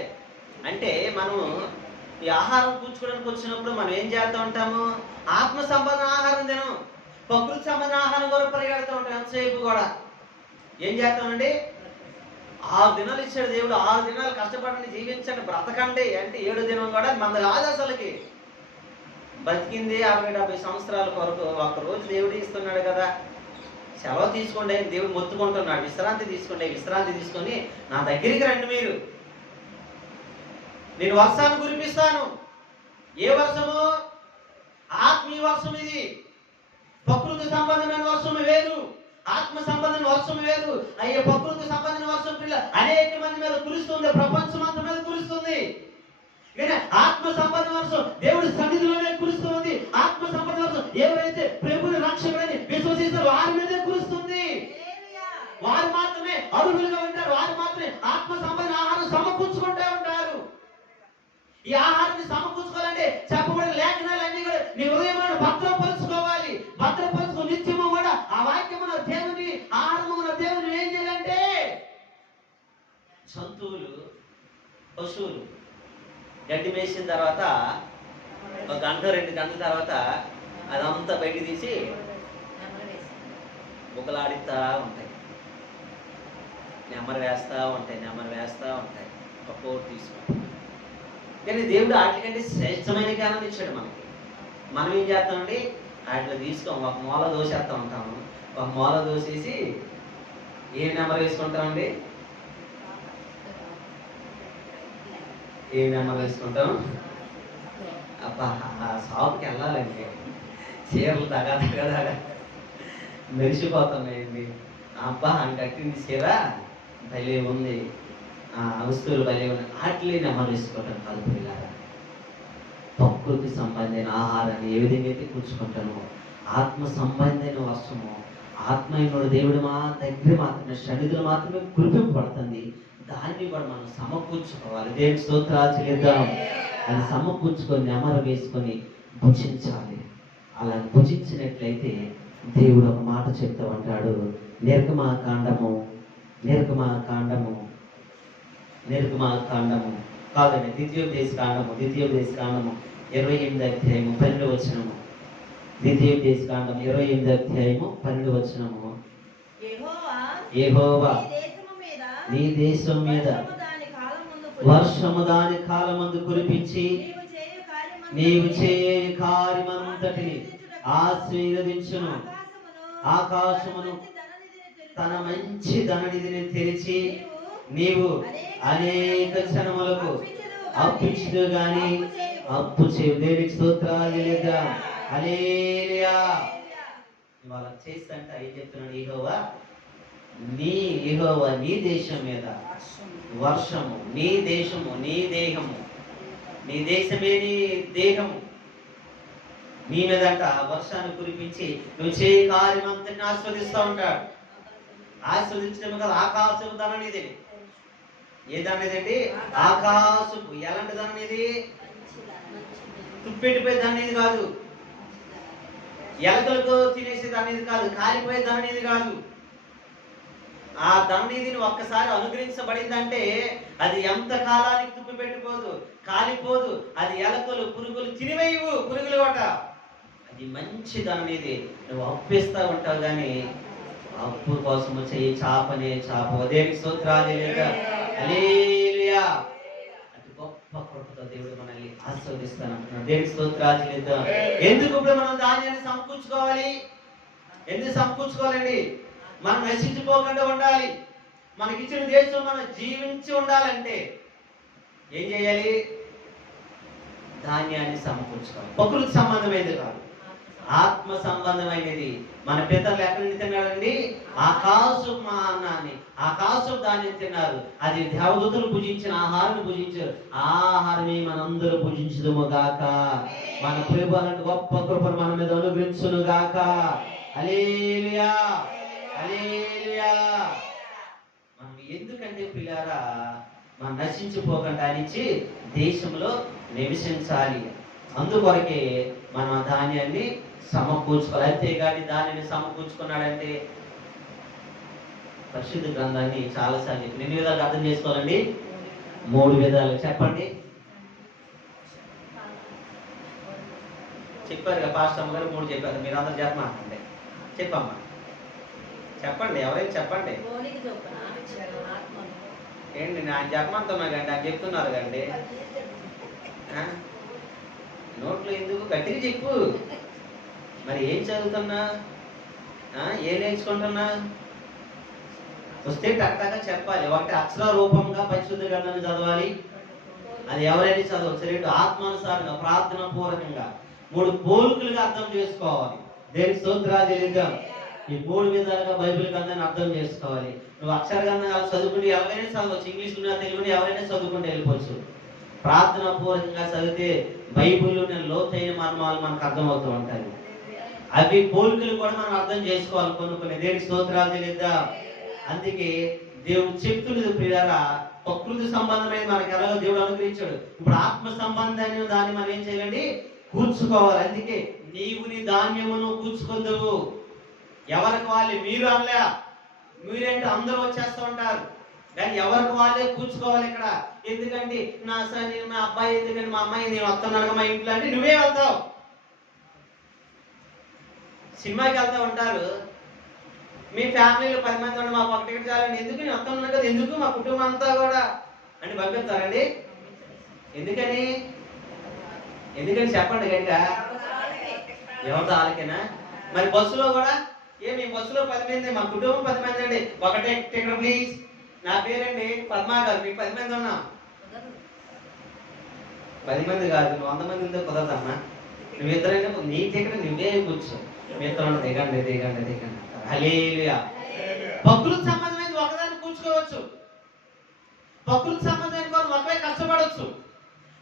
అంటే మనము ఈ ఆహారం కూర్చుకోవడానికి వచ్చినప్పుడు మనం ఏం చేస్తూ ఉంటాము? ఆత్మ సంబంధ ఆహారం తినం, ప్రకృతి సంబంధ ఆహారం కూడా పరిగెడుతూ ఉంటాం. ఎంతసేపు కూడా ఏం చేస్తామండి? 6 దినాలు ఇచ్చాడు దేవుడు. 6 దినాలు కష్టపడండి, జీవించండి, బ్రతకండి అంటే 7వ దినం కూడా మన కాదు అసలుకి. బతికింది 60-70 సంవత్సరాల కొరకు. ఒక్కరోజు దేవుడు ఇస్తున్నాడు కదా, సెలవు తీసుకోండి అని దేవుడు మొత్తుకుంటున్నాడు. విశ్రాంతి తీసుకోండి, విశ్రాంతి తీసుకొని నా దగ్గరికి రండి మీరు, నేను వర్షాన్ని కురిపిస్తాను. ఏ వర్షము? ఆత్మీయ వర్షం. ఇది ప్రకృతి సంబంధమైన వర్షం వేరు, ఆత్మ సంబంధమైన వర్షం వేరు. అయ్యే ప్రకృతి సంబంధమైన వర్షం పిల్ల అనేక మంది మీద కురుస్తుంది, ప్రపంచం అంతా మీద కురుస్తుంది. కానీ ఆత్మ సంబంధ వర్షం దేవుడి సన్నిధిలోనే కురుస్తుంది. ఆత్మ సంబంధ వర్షం ఎవరైతే ప్రభుని రక్షకుడని విశ్వసిస్తారో వారి మీదే కురుస్తుంది. వారు మాత్రమే అర్హులుగా ఉంటారు, వారు మాత్రమే ఆత్మ సంబంధ ఆహారం సమకూర్చుకుంటూ ఉంటారు. ఈ ఆహారాన్ని సమకూర్చుకోవాలంటే చెప్పబడిన లేఖనాలన్నీ కూడా నీ హృదయంలో భద్రపరుచుకోవాలి. భద్రపరుచుకో నిత్యము కూడా ఆ వాక్యమున దేవుని ఆహారమున దేవుని ఏం చేయాలంటే, జంతువులు పశువులు గడ్డి వేసిన తర్వాత 1 గంట 2 గంటల తర్వాత అదంతా బయట తీసి బుగ్గలాడిస్తా ఉంటాయి, నెమ్మరు వేస్తూ ఉంటాయి, ఒక్కోటి తీసుకుంటాం. కానీ దేవుడు వాటికంటే శ్రేష్టమైన జ్ఞానాన్ని ఇచ్చాడు మనకి. మనం ఏం చేస్తామండి, వాటిలో తీసుకోము, ఒక మూల దోసేస్తూ ఉంటాము. ఒక మూల దోసేసి ఏ నెంబర్ వేసుకుంటామండి, ఏ నెంబర్ వేసుకుంటాం? అబ్బా ఆ షాప్కి వెళ్ళాలంటే చీరలు తగా మెరిసిపోతున్నాయండి. అబ్బా అని కట్టింది చీర భలే ఉంది, వస్తువులు భలే ఉన్నాయి, వాటిని నెంబర్ వేసుకోవటం కాదు పిల్లరా. ప్రకృతి సంబంధమైన ఆహారాన్ని ఏ విధంగా అయితే కూర్చుకుంటానో, ఆత్మ సంబంధమైన వర్షము ఆత్మీయుడు దేవుడు మా దగ్గర మాత్రమే సన్నిధులు మాత్రమే కురిపింపబడుతుంది. దాన్ని కూడా మనం సమకూర్చుకోవాలి. దేవుని స్తోత్రాలు చెల్లిద్దాం. అది సమకూర్చుకొని నెమరు వేసుకొని భుజించాలి. అలా భుజించినట్లయితే దేవుడు ఒక మాట చెప్తా ఉంటాడు. నిర్గమాకాండము కాదండి, ద్వితీయోపదేశ కాండము 28వ అధ్యాయము 12వ వచనము. ద్వితీయోపదేశ కాండము 28వ అధ్యాయము 12వ వచనము. యెహోవా నీ దేశం మీద వర్షము దాని కాలమందు కురిపించి నీవు చేయే కార్యమంతటిని ఆశీర్వదించును. ఆకాశమును తన మంచి ధననిధిని తెరిచి నీవు అనేక జనములకు అప్పించదు గాని అప్పు చేయు. దేవునికి స్తోత్రాలు లేదా. హల్లెలూయా. ఇవాళ చేస్తంట ఏం చెప్తున్నాడు, యెహోవా నీ దేశం మీద వర్షము, నీ దేశము నీ దేహము, నీ దేశమే నీ దేహము, నీ మీదంట వర్షాన్ని కురిపించి నువ్వు చేయ కార్యం అంతటిని ఆస్వాదిస్తూ ఉంటాడు. ఆస్వాదించడం కదా ఆకాశపు ధనం ఇది. ఏ దాని ఇదండి? ఆకాశపు. ఎలాంటి ధనం ఇది? తుప్పెట్టిపోయే దాని ఇది కాదు, ఎలకలతో తినేసే దాని ఇది కాదు, కాలిపోయే దాని ఇది కాదు. ఆ ధననిధిని ఒక్కసారి అనుగ్రహించబడిందంటే అది ఎంత కాలానికి తుప్పి పెట్టిపోదు, కాలిపోదు. అది ఎలకలు పురుగులు తినివేయవు, పురుగులు కోట. అది మంచి ధననిధి. నువ్వు అప్పిస్తా ఉంటావు కానీ అప్పు కోసము చెయ్యి చాపనే చాప. దేవునికి స్తోత్రాలు లేక. హల్లెలూయా. అటు గొప్ప కృపతో దేవుడు మనల్ని ఆశీర్వదిస్తానంటున్నాడు. దేవునికి స్తోత్రాలు లేదా. ఎందుకు ఇప్పుడు మనం ధాన్యాన్ని సమకూర్చుకోవాలి? ఎందుకు సమకూర్చుకోవాలండి? మనం నశించిపోకుండా ఉండాలి. మనకిచ్చిన దేశం మనం జీవించి ఉండాలంటే ఏం చేయాలి? ధాన్యాన్ని సమకూర్చుకోవాలి. ప్రకృతి సంబంధమైనది కాదు, ఆత్మ సంబంధమైనది. మన పితరులు ఎక్కడి నుంచి తిన్నారండి? ఆకాశపు అన్నాన్ని, ఆకాశపు ధాన్యం తిన్నారు. అది దేవదూతలు భుజించిన ఆహారాన్ని భుజించారు. ఆహారమే మనందరూ భుజించుదుము గాక. మన ప్రభు అలాంటి గొప్ప కృపను మన మీద అనుగ్రహించును గాక. హల్లెలూయా, హల్లెలూయా. మనం ఎందుకంటే పిల్లారా, మనం నశించిపోకుండా అనిచ్చి దేశంలో నివసించాలి. అందుకొరకే మనం ధాన్యాన్ని సమకూర్చుకోవాలి. అంతేగాని దానిని సమకూర్చుకున్నాడంటే పరిశుద్ధ గ్రంథాన్ని చాలాసార్లు ఎన్ని విధాలు అర్థం చేసుకోవాలండి? 3 విధాలు. చెప్పండి. చెప్పారు కదా పాస్టర్ గారు, 3 చెప్పారు. మీరు అందరూ చెప్పమంటే చెప్పమ్మా, చెప్పండి. ఎవరైనా చెప్పండి. ఏంటి నేను చెప్పమంటున్నా కండి, ఆయన చెప్తున్నారు కండి. నోట్లో ఎందుకు? గట్టిగా చెప్పు. మరి ఏం చదువుతున్నా? ఏం నేర్చుకుంటున్నా? వస్తే టక్టాగా చెప్పాలి. ఒకటి అక్షర రూపంగా పరిశుద్ధ గ్రంథాన్ని చదవాలి, అది ఎవరైనా చదవచ్చు. రెండు ఆత్మానుసారంగా ప్రార్థన పూర్వకంగా. మూడు పోలికలుగా అర్థం చేసుకోవాలి. దేని స్తోత్రాలు. ఈ మూడు విధాలుగా బైబిల్ గ్రంథాన్ని అర్థం చేసుకోవాలి. నువ్వు అక్షర గ్రంథాలు చదువుకుంటే ఎవరైనా చదవచ్చు, ఇంగ్లీష్ తెలుగుని ఎవరైనా చదువుకుంటే వెళ్ళిపోవచ్చు. ప్రార్థన పూర్వకంగా చదివితే బైబిల్లోని లోతైన మర్మాలు మనకు అర్థమవుతూ ఉంటాయి. అవి పోలికలు కూడా మనం అర్థం చేసుకోవాలి కొన్ని. దేనికి స్తోత్రాలు తెలియదా? అందుకే దేవుడు చెప్తున్నది ప్రియారా, ప్రకృతి సంబంధమైన మనకి ఎలాగో దేవుడు అనుగ్రహించాడు. ఇప్పుడు ఆత్మ సంబంధాన్ని దాన్ని మనం ఏం చేయాలండి? కూర్చుకోవాలి. అందుకే నీవు నీ ధాన్యమును కూర్చుకొందువు. ఎవరికి వాళ్ళే, మీరు అనలే, మీరేంటి అందరూ వచ్చేస్తూ ఉంటారు, కానీ ఎవరికి వాళ్ళే కూర్చుకోవాలి ఇక్కడ. ఎందుకంటే నా అబ్బాయి, ఎందుకంటే మా అమ్మాయి నేను వస్తున్నాను మా ఇంట్లో అంటే నువ్వే వెళ్తావు. సినిమాకి వెళ్తూ ఉంటారు, మీ ఫ్యామిలీలో 10 మంది ఉండి మాకు ఒక టికెట్ చాలండి, ఎందుకు నేను వస్తున్నాను కదా, ఎందుకు మా కుటుంబం అంతా కూడా అని పంపిస్తారండి. ఎందుకని చెప్పండి గట్టిగా. ఎవరితో వాళ్ళకేనా? మరి బస్సులో కూడా మీ బస్సులో 10 మంది, మా కుటుంబం 10 మంది అండి, ఒకటే టికెట్ ప్లీజ్. నా పేరండి పద్మా గారు, మీకు 10 మంది ఉన్నాం. 10 మంది కాదు, నువ్వు 100 మంది ఉందో కుదరదమ్మా. నువ్వు ఇద్దరైనా నీ టికెట్ నువ్వే కూర్చో, మిగతా దిగండి. హల్లెలూయా. ప్రకృతి సంబంధమైన ఒకదాన్ని కూర్చుకోవచ్చు, ప్రకృతి సంబంధమైన వారు ఒకవే కష్టపడవచ్చు,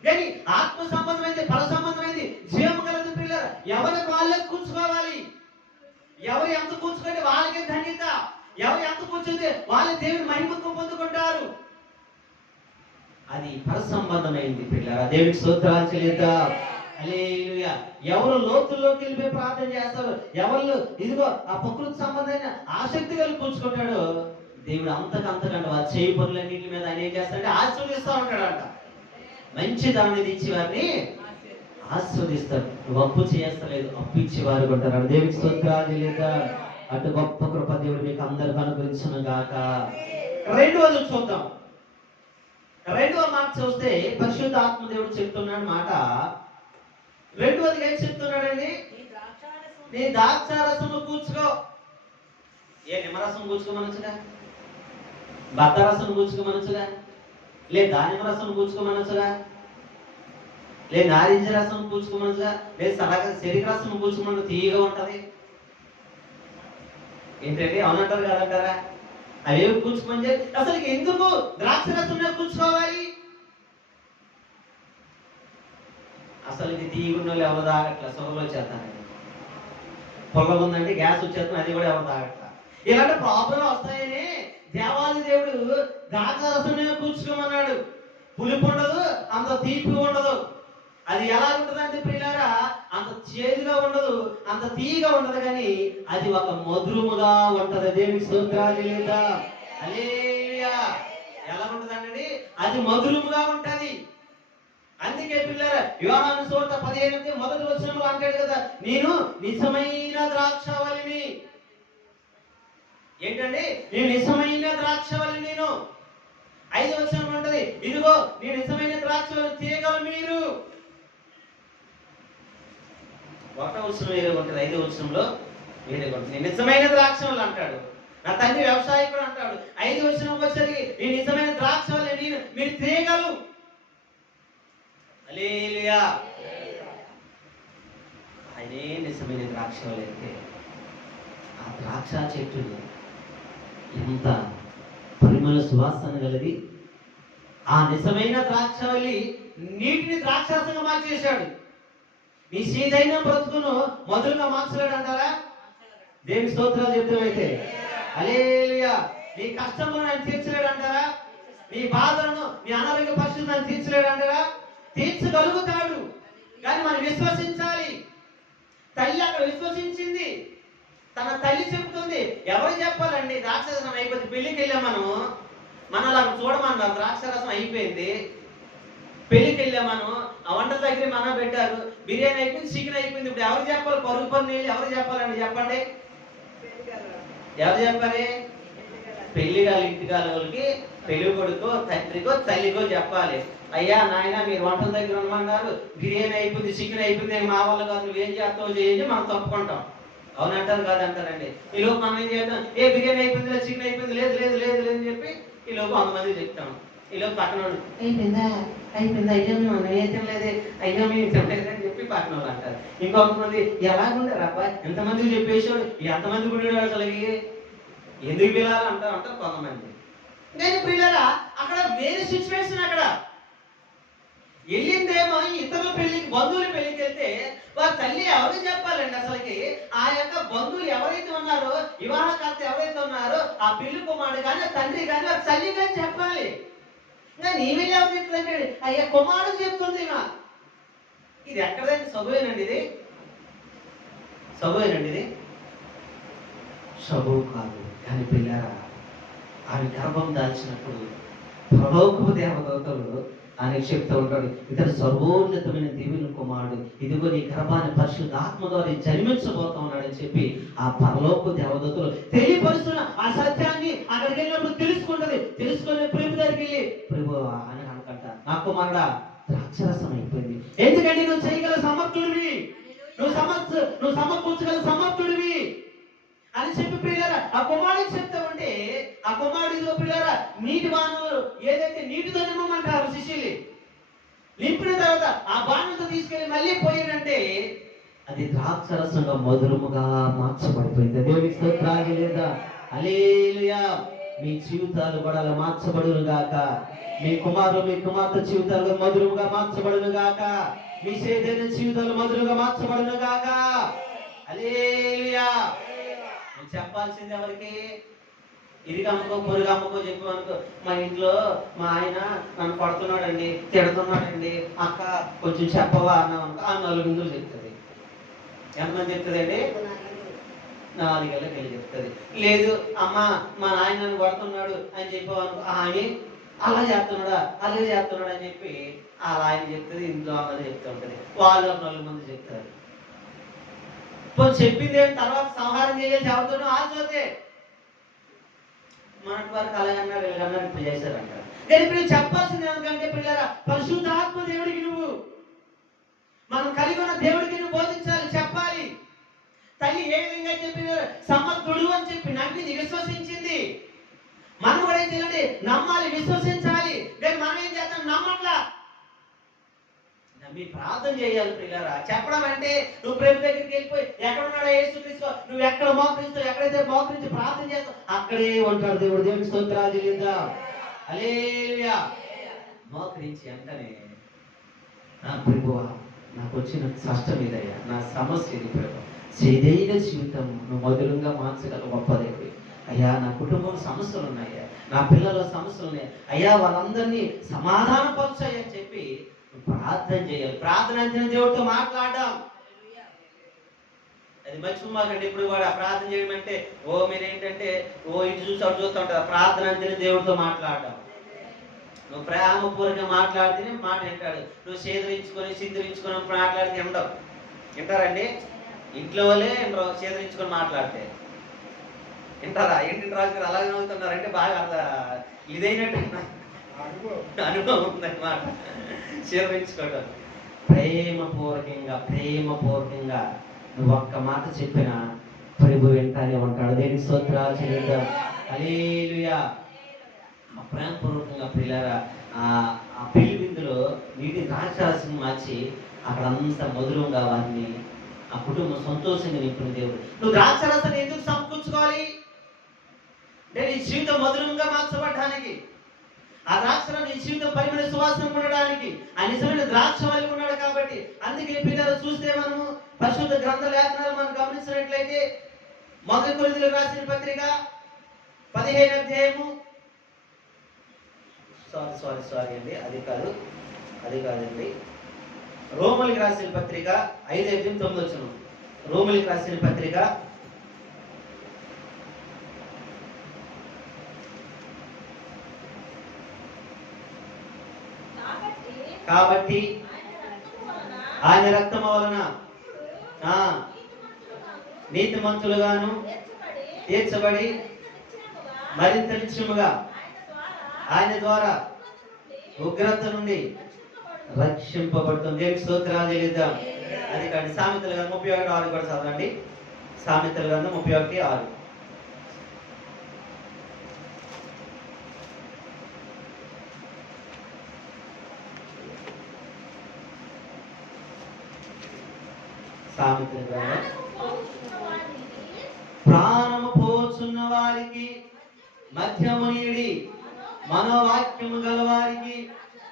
కానీ ఆత్మ సంబంధమైంది, ఫల సంబంధమైంది, జీవము కలదు పిల్లలు. ఎవరికి వాళ్ళకి కూర్చుకోవాలి. ఎవరు ఎంత కూర్చుకుంటే వాళ్ళకే ధన్యత, ఎవరు ఎంత కూర్చుంటే వాళ్ళే దేవుని మహిమను పొందుకుంటారు. అది ఫల సంబంధమైంది పిల్లలు. దేవునికి స్తోత్రాలు చెల్లిద్దా. హల్లెలూయా. ఎవరు లోతుల్లోకి వెళ్ళిపోయి ప్రార్థన చేస్తారు, ఎవరు ఇదిగో ఆ ప్రకృతి సంబంధమైన ఆసక్తి కలిగి కూర్చుకుంటాడు, దేవుడు అంతకంటే ఆ చేయి పనులన్నింటి మీద ఆయన ఏం చేస్తాడంటే ఆశీర్వదిస్తూ ఉంటాడంట. మంచి దాన్ని ఇచ్చి వారిని ఆస్వాదిస్తాడు. అప్పు చేస్తలేదు, అప్పు ఇచ్చేవారు కొంటారు. దేవునికి స్తోత్రాలు లేదా. అటు గొప్ప కృప దేవుడు మీకు అందరికి అనుగ్రహించును గాక. రెండవది చూద్దాం. రెండవ మాట చూస్తే పరిశుద్ధ ఆత్మ దేవుడు చెప్తున్నాడు మాట. రెండవది ఏం చెప్తున్నాడండి? నీ ద్రాక్షారసము కూర్చుకో. నిమ్మరసం కూర్చుకోమనొచ్చుగా, బద్దరసం కూర్చుకోమనొచ్చుగా, దానిమ్మ రసం కూర్చుకోమనొచ్చుగా, నారింజ రసం కూర్చుకోమనొచ్చుగా, చెరుకు రసం కూర్చుకోమని తీయగా ఉంటది. ఏంటండి అవునంటారు కదంటారా? అవేవి కూర్చుకొని అసలు ఎందుకు ద్రాక్ష రసం కూర్చుకోవాలి? అసలు ఇది తీయగుండలు ఎవరు తాగట్లా, సొగలు వచ్చేస్తానండి. పొగ ఉందంటే గ్యాస్ వచ్చేస్తాను, అది కూడా ఎవరు తాగట్లా. ఇలాంటి ప్రాబ్లం వస్తాయని దేవాది దేవుడు ద్రాక్ష రసమే కూర్చుకోమన్నాడు. పులుపు ఉండదు, అంత తీపి ఉండదు. అది ఎలా ఉంటదంటే ప్రియులారా, అంత చేదుగా ఉండదు, అంత తీయగా ఉండదు, కానీ అది ఒక మధురముగా ఉంటది. దేవునికి స్తోత్రాలు లేదా. హల్లెలూయా. ఎలా ఉంటదండి? అది మధురముగా ఉంటది. అందుకే పిల్లరా యోహాను సువార్త 15 మొదటి వచనంలో అంటాడు కదా, నేను నిజమైన ద్రాక్షవల్లిని. ఏంటండి? నేను నిజమైన ద్రాక్షవల్లి. నేను 5వ వచనం ఉంటది, ఇదిగో నేను నిజమైన ద్రాక్షవల్లి, తీయగల మీరు. 1వ వచనం వేరే ఉంటుంది, 5వ వచనంలో వేరే ఉంటుంది. నేను నిజమైన ద్రాక్షవల్లి అంటాడు. నా తండ్రి వ్యవసాయకుడు అంటాడు. 5వ వచనం వచ్చేసరికి నేను నిజమైన ద్రాక్షవల్లి, మీరు తీయగలు. హల్లెలూయా. ఆయనే నిజమైన ద్రాక్షవల్లి అయితే ఆ ద్రాక్ష చెట్టు ఎంత పరిమళ సువాసన గలది. ఆ నిజమైన ద్రాక్షవల్లి నీటిని ద్రాక్షారసంగా మార్చేశాడు. నీ సీదైన బ్రతుకును మధురంగా మార్చలేడు అంటారా? దేవుని స్తోత్రాలు చెప్తామైతే. హల్లెలూయా. నీ కష్టంలో ఆయన తీర్చలేడు అంటారా? నీ బాధలను, నీ అనారోగ్య పరిస్థితులను ఆయన తీర్చలేడు అంటారా? తీర్చగలుగుతాడు, కానీ మనం విశ్వసించాలి. తల్లి అక్కడ విశ్వసించింది. తన తల్లి చెప్తుంది. ఎవరు చెప్పాలండి? ద్రాక్షరసం అయిపోయింది, పెళ్లికి వెళ్ళాం మనం అలా చూడమన్నారు. ద్రాక్షరసం అయిపోయింది, పెళ్లికి వెళ్ళాం మనం, ఆ వంట దగ్గర మనం పెట్టారు, బిర్యానీ అయిపోయింది, చికెన్ అయిపోయింది. ఇప్పుడు ఎవరు చెప్పాలి? పరుగు పని ఎవరు చెప్పాలండి? చెప్పండి, ఎవరు చెప్పాలి? పెళ్లి గాలి ఇంటి గాలి వాళ్ళకి, పెళ్లి కొడుకో తండ్రికో తల్లికో చెప్పాలి. అయ్యా నాయన మీరు వంటల దగ్గర ఉండమన్నారు, బిర్యానీ అయిపోయింది, చికెన్ అయిపోయింది, మా వాళ్ళు కాదు, నువ్వేం చేస్తావు చేయండి, మనం తప్పుకుంటాం. అవునంటారు కాదంటారండి. ఈ లోపు మనం ఏం చేద్దాం, ఏ బిర్యానీ అయిపోయింది లేదు, చికెన్ అయిపోయింది లేదు లేదు లేదు లేదు అని చెప్పి ఈ లోపు 100 మందికి చెప్తాం. ఈ లోపు పక్కన వాళ్ళు అయిపోయిందా అయిపోయిందా, అయ్యో మేము ఏ తినలేదే, అయ్యో మేము తినలేదు అని చెప్పి పక్కన వాళ్ళు అంటారు. ఇంకొంతమంది ఎలాగుంటారు అబ్బాయి ఎంతమందికి చెప్పేసాడు, ఎంతమందికి ఉండేవాడు అసలు ఎందుకు పిల్లలు అంటారు కొంతమంది. నేను పిల్లరా అక్కడ వేరే సిచ్యువేషన్, అక్కడ వెళ్ళిందేమో ఇతరుల పెళ్లికి, బంధువుల పెళ్లికి వెళ్తే వారి తల్లి ఎవరికి చెప్పాలండి అసలుకి? ఆ యొక్క బంధువులు ఎవరైతే ఉన్నారో, వివాహకర్త ఎవరైతే ఉన్నారో, ఆ పెళ్లి కుమారుడు కానీ తండ్రి కానీ వారి తల్లి కానీ చెప్పాలి. ఇంకా నీ వెళ్ళి ఎవరు చెప్తుందంటే అయ్యా కుమారుడు చెప్తుంది. ఇది ఎక్కడైనా చదువేనండి, ఇది చదువేనండి, ఇది చదువు కాదు. కానీ పిల్లరా ఆమె గర్భం దాల్చినప్పుడు పరలోకపు దేవదూతలు ఆయన చెప్తూ ఉంటాడు, ఇతడు సర్వోన్నతమైన దేవుని కుమారుడు, ఇదిగో నీ గర్భాన్ని పరిశుద్ధాత్మ ద్వారా జన్మించబోతా ఉన్నాడని చెప్పి ఆ పరలోక దేవదూతలు తెలియపరుస్తున్న ఆ సత్యాన్ని అక్కడికి వెళ్ళినప్పుడు తెలుసుకుంటది. తెలుసుకునే ప్రభు దగ్గరికి వెళ్ళి, ప్రభు అని అనుకుంట, నా కుమారుడా ద్రాక్షరసం అయిపోయింది, ఎందుకంటే నువ్వు చేయగల సమర్థుడివి, నువ్వు సమకూర్చగల సమర్థుడివి అని చెప్పి పిల్లరా ఆ కుమారుడికి చెప్తా ఉంటే, ఆ కుమారుడిలో పిల్లరా నీటి బాణంలో ఏదైతే నీటితో నింపమంటారు శిష్యులు, నింపిన తర్వాత ఆ బాణంతో తీసుకెళ్లి మళ్ళీ పోయినంటే అది ద్రాక్షరసంగా మధురముగా మార్చబడిపోయింది. దేవునికి స్తోత్రాలు లేదా? హల్లెలూయా. మీ జీవితాలు కూడా అలా మార్చబడును గాక. మీ కుమారులు మీ కుమార్తె జీవితాలు మధురముగా మార్చబడును గాక. మీ సేదైన జీవితాలు మధురముగా మార్చబడును గాక. హల్లెలూయా. చెప్పాల్సింది ఎవరికి? ఇది అమ్మకో పొరుగు అమ్మకో చెప్పామనుకో, మా ఇంట్లో మా ఆయన నన్ను కొడుతున్నాడండి, తిడుతున్నాడండి, అక్క కొంచెం చెప్పవా అన్నామనుకో, ఆ 4 మందులు చెప్తుంది. ఎంతమంది చెప్తుందండి? 4 ఏళ్ళకి వెళ్ళి చెప్తుంది. లేదు అమ్మ మా నాయన నన్ను కొడుతున్నాడు అని చెప్పామనుకో, ఆమె అలా చేస్తున్నాడా అలా చేస్తున్నాడు అని చెప్పి అలా ఆయన చెప్తుంది, ఇంట్లో అమ్మది చెప్తూ ఉంటుంది. వాళ్ళు 4 మంది చెప్తారు. చెప్పింది తర్వాత సంహారం చేయాలి చదువుతాడు ఆలోచతే మనటి వారికి అలాగన్నారు వీళ్ళన్నారు ఇప్పుడు చేశారంటారు. నేను ఇప్పుడు చెప్పాల్సింది ఎందుకంటే పిల్లరా పరిశుద్ధాత్మ దేవుడికి నువ్వు మనం కలిగి ఉన్న దేవుడికి నువ్వు బోధించాలి, చెప్పాలి. తల్లి ఏ విధంగా చెప్పి సమర్థుడు అని చెప్పి నమ్మింది, విశ్వసించింది. మనం కూడా ఏం చేయాలి? నమ్మాలి, విశ్వసించాలి. నేను మనం ఏం చేస్తాం? నమ్మట్లా. మీ ప్రార్థన చేయాలి ప్రియులారా. చెప్పడం అంటే నువ్వు ప్రభు దగ్గరికి వెళ్ళిపోయి ఎక్కడున్నాడో యేసుక్రీస్తు, నువ్వు ఎక్కడ మోకరిస్తావు, ఎక్కడైతే మోకరించి ప్రార్థన చేస్తావు అక్కడే ఉంటాడు దేవుడు. దేవునికి స్తోత్రాలు చెల్లిద్దాం. హల్లెలూయా. మోకరించి వెంటనే, నా ప్రభువా నాకు వచ్చిన కష్టం ఇదయ్యా, నా సమస్య ఇది ప్రభు, చేదైన జీవితం నువ్వు మధురంగా మార్చగల గొప్ప దేవుడు అయ్యా. నా కుటుంబం సమస్యలు ఉన్నాయ్యా, నా పిల్లల సమస్యలు ఉన్నాయి అయ్యా, వాళ్ళందరినీ సమాధానపరచయ్యా చెప్పి ప్రార్థన చేయాలి. ప్రార్థన అంటే దేవుడితో మాట్లాడడం. అది మర్చిపోమాకండి. ఇప్పుడు కూడా ప్రార్థన చేయడం అంటే మీరేంటంటే ఇటు చూసి అటు చూస్తూ ఉంటారు. ప్రార్థన అంటేనే దేవుడితో మాట్లాడడం. నువ్వు ప్రేమపూర్వకంగా మాట్లాడితేనే మాట వింటాడు. నువ్వు సిందరించుకొని మాట్లాడితే వింటారండి? ఇంట్లో వాళ్ళే సేదరించుకొని మాట్లాడితే వింటారా? ఏంటి రాజు గారు అలాగే అవుతున్నారంటే బాగా ఇదైనట్టు అనుభవం ఉందన్నమాట. సేవించుకోవడం ప్రేమపూర్వకంగా నువ్వు ఒక్క మాట చెప్పినా ప్రభు వెంటనే ఉంటాడు. దేనికి స్తోత్రాలు చెల్లిద్దాం. హల్లెలూయా. ప్రేమపూర్వకంగా పిల్లరా ఆ పెళ్లి విందులో నీటి ద్రాక్షరసం మార్చి అక్కడంతా మధురంగా వారిని ఆ కుటుంబం సంతోషంగా నింపిన దేవుడు. నువ్వు ద్రాక్షరసాన్ని ఎందుకు సమకూర్చుకోవాలి? నేను ఈ జీవితం మధురంగా మార్చబడడానికి, ఆ ద్రాక్షలో నీ జీవితం పరిమళ సువాసన ఉండడానికి, ఆ నిజమైన ద్రాక్ష వల్ల ఉన్నాడు కాబట్టి. అందుకే పిల్లలు చూస్తే మనము పరిశుద్ధ గ్రంథ లేఖనాలు మనం గమనించినట్లయితే 1 కొరింథీయులకు రాసిన పత్రిక 15వ అధ్యాయము సారీ అండి, అది కాదండి, రోమలికి రాసిన పత్రిక 5:9 రోమలికి రాసిన పత్రిక కాబట్టి ఆయన రక్తము వలన నీతిమంతులుగాను తీర్చబడి మరింత నిత్యముగా ఆయన ద్వారా ఉగ్రత నుండి రక్షింపబడుతుంది. దేవునికి స్తోత్రాలు చెల్లిద్దాం. అది కానీ సామెతల గ్రంథం 31:6 కూడా చదవండి. సామెతల గ్రంథం 31:6. సామెతల గ్రంథం ప్రాణము పోచున్న వారికి మధ్యము నీడి, మనోవాక్యము గల వారికి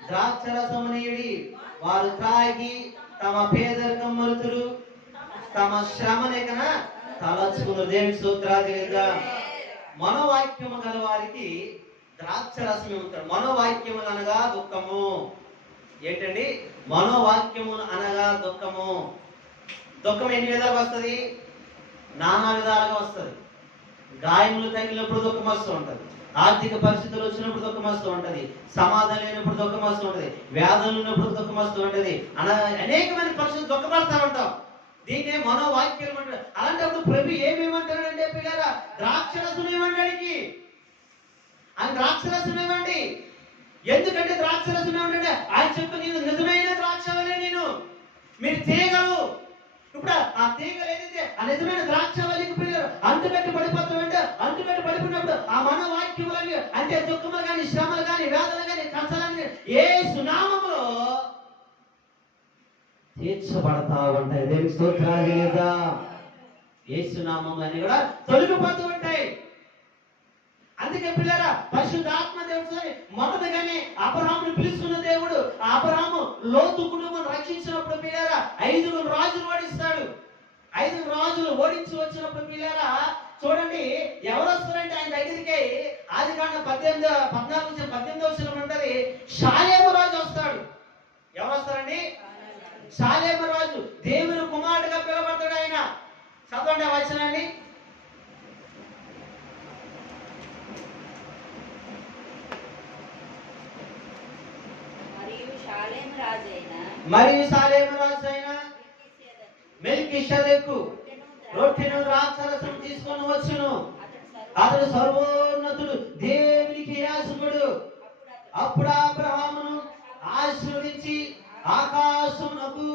ద్రాక్షరసము నీడి. వారు త్రాగి తమ పేదరికం మరుతురు, తమ శ్రమనేకన తలచుకున్నారు. దేవుని స్తోత్రాలు. మనోవాక్యము గల వారికి ద్రాక్షరసం ఏమంటారు? మనోవాక్యము అనగా దుఃఖము. ఏంటండి? మనోవాక్యము అనగా దుఃఖము. దుఃఖం ఎన్ని విధాలుగా వస్తుంది? నానా విధాలుగా వస్తుంది. గాయములు తగిలినప్పుడు దుఃఖం వస్తూ ఉంటుంది, ఆర్థిక పరిస్థితులు వచ్చినప్పుడు దుఃఖం వస్తూ ఉంటుంది, సమాధానం లేనప్పుడు దుఃఖం వస్తూ ఉంటుంది, వ్యాధులు ఉన్నప్పుడు దుఃఖం వస్తూ ఉంటుంది, అనేకమైన పరిస్థితులు దుఃఖపడతా ఉంటాం. దీన్నే మనోవాక్యం అంటారు. అలాంటప్పుడు ప్రభు ఏమేమంటాడంటే, పిల్లరా ద్రాక్షరసం ఇవ్వండి, ఆయన ద్రాక్షరసం ఇవ్వండి. ఎందుకంటే ద్రాక్షరసం ఏమంటే ఆయన చెప్పి నేను నిజమైన ద్రాక్షవలే, మీరు తీగలు. ఇప్పుడు ఆ తీగలు ఏదైతే ఆ నిజమైన ద్రాక్షవల్లికి పిల్లలు అంటుకట్టి పడిపోతామంటే, అంటుకట్టి పడిపోయినప్పుడు ఆ మనోవాక్యములని అంటే దుఃఖములు కానీ, శ్రమలు కానీ, వేదనలు కానీ, కష్టాలు యేసు నామములో తీర్చబడతా ఉంటాయి. దేవునికి స్తోత్రాలు. యేసు నామములన్నీ కూడా తొలగిపోతూ ఉంటాయి. అందుకే పిల్లరా పరిశుద్ధాత్మ దేవుడు మొదటగానే అబ్రహామును పిలుస్తున్న దేవుడు, అబ్రహాము లోతు కుటుంబం రక్షించినప్పుడు పిల్లరా 5 రాజులు ఓడిస్తాడు. 5 రాజులు ఓడించి వచ్చినప్పుడు పిల్లరా చూడండి ఎవరు వస్తారంటే ఆయన దగ్గరికి. ఆదికాండం 14-18 వచ్చినప్పుడు ఉంటది, షాలేము రాజు వస్తాడు. ఎవరు వస్తారండి? షాలేము రాజు. దేవుని కుమారుడుగా పిలవబడతాడు ఆయన. చదవండి ఆ వచనాన్ని. మరియు షాలేము రాజు అయిన మెల్కీషెదెకు రొట్టెను ద్రాక్షరసం తీసుకొని వచ్చును. అతడు సర్వోన్నతుడు, దేవునికి యాజకుడు. అప్పుడు అబ్రహామును ఆశీర్వదించి ఆకాశమునకు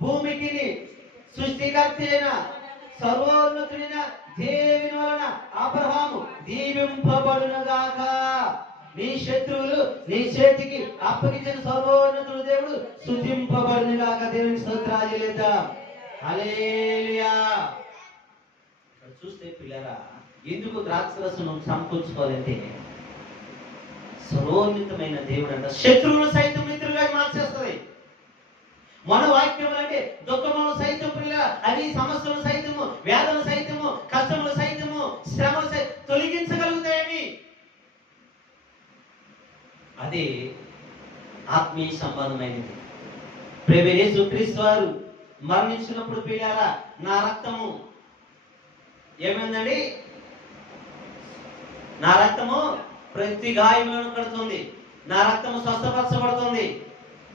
భూమికి సృష్టికర్త అయిన సర్వోన్నతుడైన దేవుని వలన అబ్రహాము దీవింపబడునుగాక. నీ శత్రువులు నీ చేతికి అప్పగించిన సర్వోన్నతుడు దేవుడు స్తుతింపబడునుగాక. దేవుని స్తోత్రాలు చేద్దాం. హల్లెలూయా. చూస్తే పిల్లరా ఎందుకు ద్రాక్షరసం సమకూర్చుకోవాలంటే, సర్వోన్నతమైన దేవుడు అంట శత్రువులు సైతం మిత్రులుగా మార్చేస్తుంది. మన వాక్యములు అంటే దుఃఖములు సైతం పిల్లల అవి సమస్యలు సైతము, వ్యాధులు సైతము, కష్టములు సైతము, శ్రమలు సైతం తొలగించగలుగుతాయని. అది ఆత్మీయ సంబంధమైనది. ప్రభువైన యేసుక్రీస్తు వారు మరణించినప్పుడు పిల్లారా నా రక్తము ఏమైందండి? నా రక్తము ప్రతి గాయములను కడుతుంది, నా రక్తము స్వస్థపరచబడుతుంది,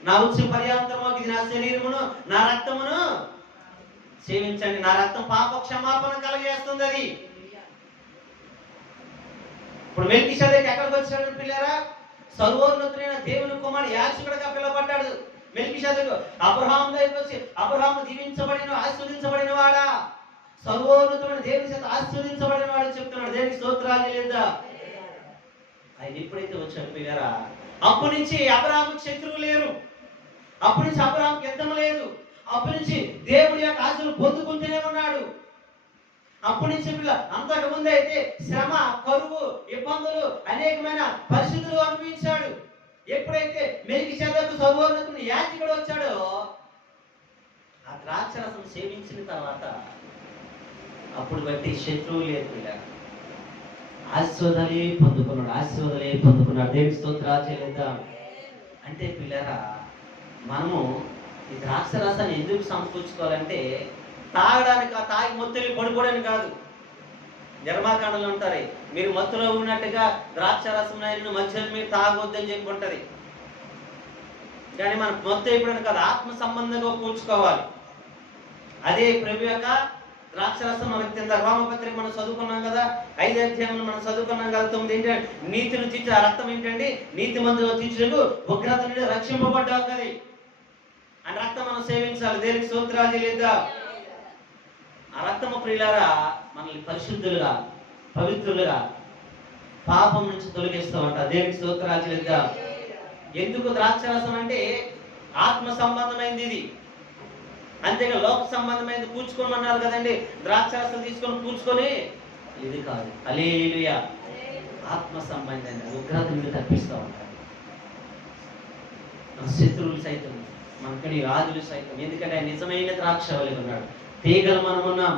నా ఉచ్చి పర్యాంతరము ఇది నా శరీరమును నా రక్తమును సేవించండి. నా రక్తం పాప క్షమాపణ కలగజేస్తుంది. అది ఇప్పుడు మెల్కీషెదెకు ఎక్కడికి వచ్చాడు పిల్లారా? సర్వోన్నతుడైన దేవుని కుమారుడు యాజకుడిగా పిలువబడ్డాడు మెల్కీషెదెకు. అబ్రహాము దగ్గరికి వచ్చి అబ్రహాము దీవించబడిన ఆశీర్వదించబడిన వాడా, సర్వోన్నతుడైన దేవుని చేత ఆశీర్వదించబడిన వాడు చెప్తున్నాడు. దేవునికి స్తోత్రాలు లేదా? ఆయన ఎప్పుడైతే వచ్చాడు పిల్లరా అప్పటి నుంచి అబ్రహాముకు శత్రువు లేరు, అప్పటి నుంచి అబ్రహాముకు యుద్ధం లేదు, అప్పటి నుంచి దేవుడి యొక్క ఆశలు పొందుకుంటూనే ఉన్నాడు. అప్పటి నుంచి అంతకు ముందు అయితే శ్రమ, కరువు, ఇబ్బందులు, అనేకమైన పరిస్థితులు అనుభవించాడు. ఎప్పుడైతే మెల్కీషెదెకు సర్వోన్నతుని యాజకుడు వచ్చాడో ఆ ద్రాక్షరసం సేవించిన తర్వాత అప్పుడు బట్టి శత్రువు లేదు పిల్ల, ఆశీర్వాదాలే పొందుకున్నాడు. దేవుని స్తోత్రాలు చేద్దాం. అంటే పిల్లరా మనము ఈ ద్రాక్షరసాన్ని ఎందుకు సమకూర్చుకోవాలంటే తాగడానికి, తాగి మొత్తులు పడుకోవడానికి కాదు. నిర్మాకాండలు ఉంటారు, మీరు మత్తులో ఉన్నట్టుగా ద్రాక్షరసం మధ్యలో మీరు తాగొద్దని చెప్పి ఉంటది. కానీ మనం మొత్తం అయిపోవడానికి కాదు, ఆత్మ సంబంధంగా కూర్చుకోవాలి. అదే ప్రభు యొక్క ద్రాక్షరసం మనకు తిందా. రోమపత్రిక మనం చదువుకున్నాం కదా, 5 అధ్యాయంలో మనం చదువుకున్నాం కదా. 9 ఏంటంటే నీతిని తీర్చి ఆ రక్తం ఏంటండి, నీతి మందులో తీర్చుటకు ఉగ్రత నుండి రక్షింపబడ్డావు కదా. ఆ రక్తం మనం సేవించాలి. దేనికి స్తోత్రాలు లేదా. ఆ రక్తము ప్రియులారా మనల్ని పరిశుద్ధులుగా, పవిత్రులుగా, పాపం నుంచి తొలగిస్తూ ఉంటారు. దేనికి స్తోత్రాలు లేదా. ఎందుకు ద్రాక్షరసం అంటే ఆత్మ సంబంధమైంది ఇది, అంతేగా లోక సంబంధమైనది పూడ్చుకోమన్నారు కదండి. ద్రాక్షరసం తీసుకొని పూడ్చుకొని ఇది కాదు. హల్లెలూయా. ఆత్మ సంబంధమైన ఉగ్రత నుండి తప్పిస్తూ ఉంటారు. మన శత్రువులు సైతం, మనకని రాజులు సైతం, ఎందుకంటే ఆయన నిజమైన ద్రాక్షవల్లి ఉన్నాడు, తీగలు మనం ఉన్నాం.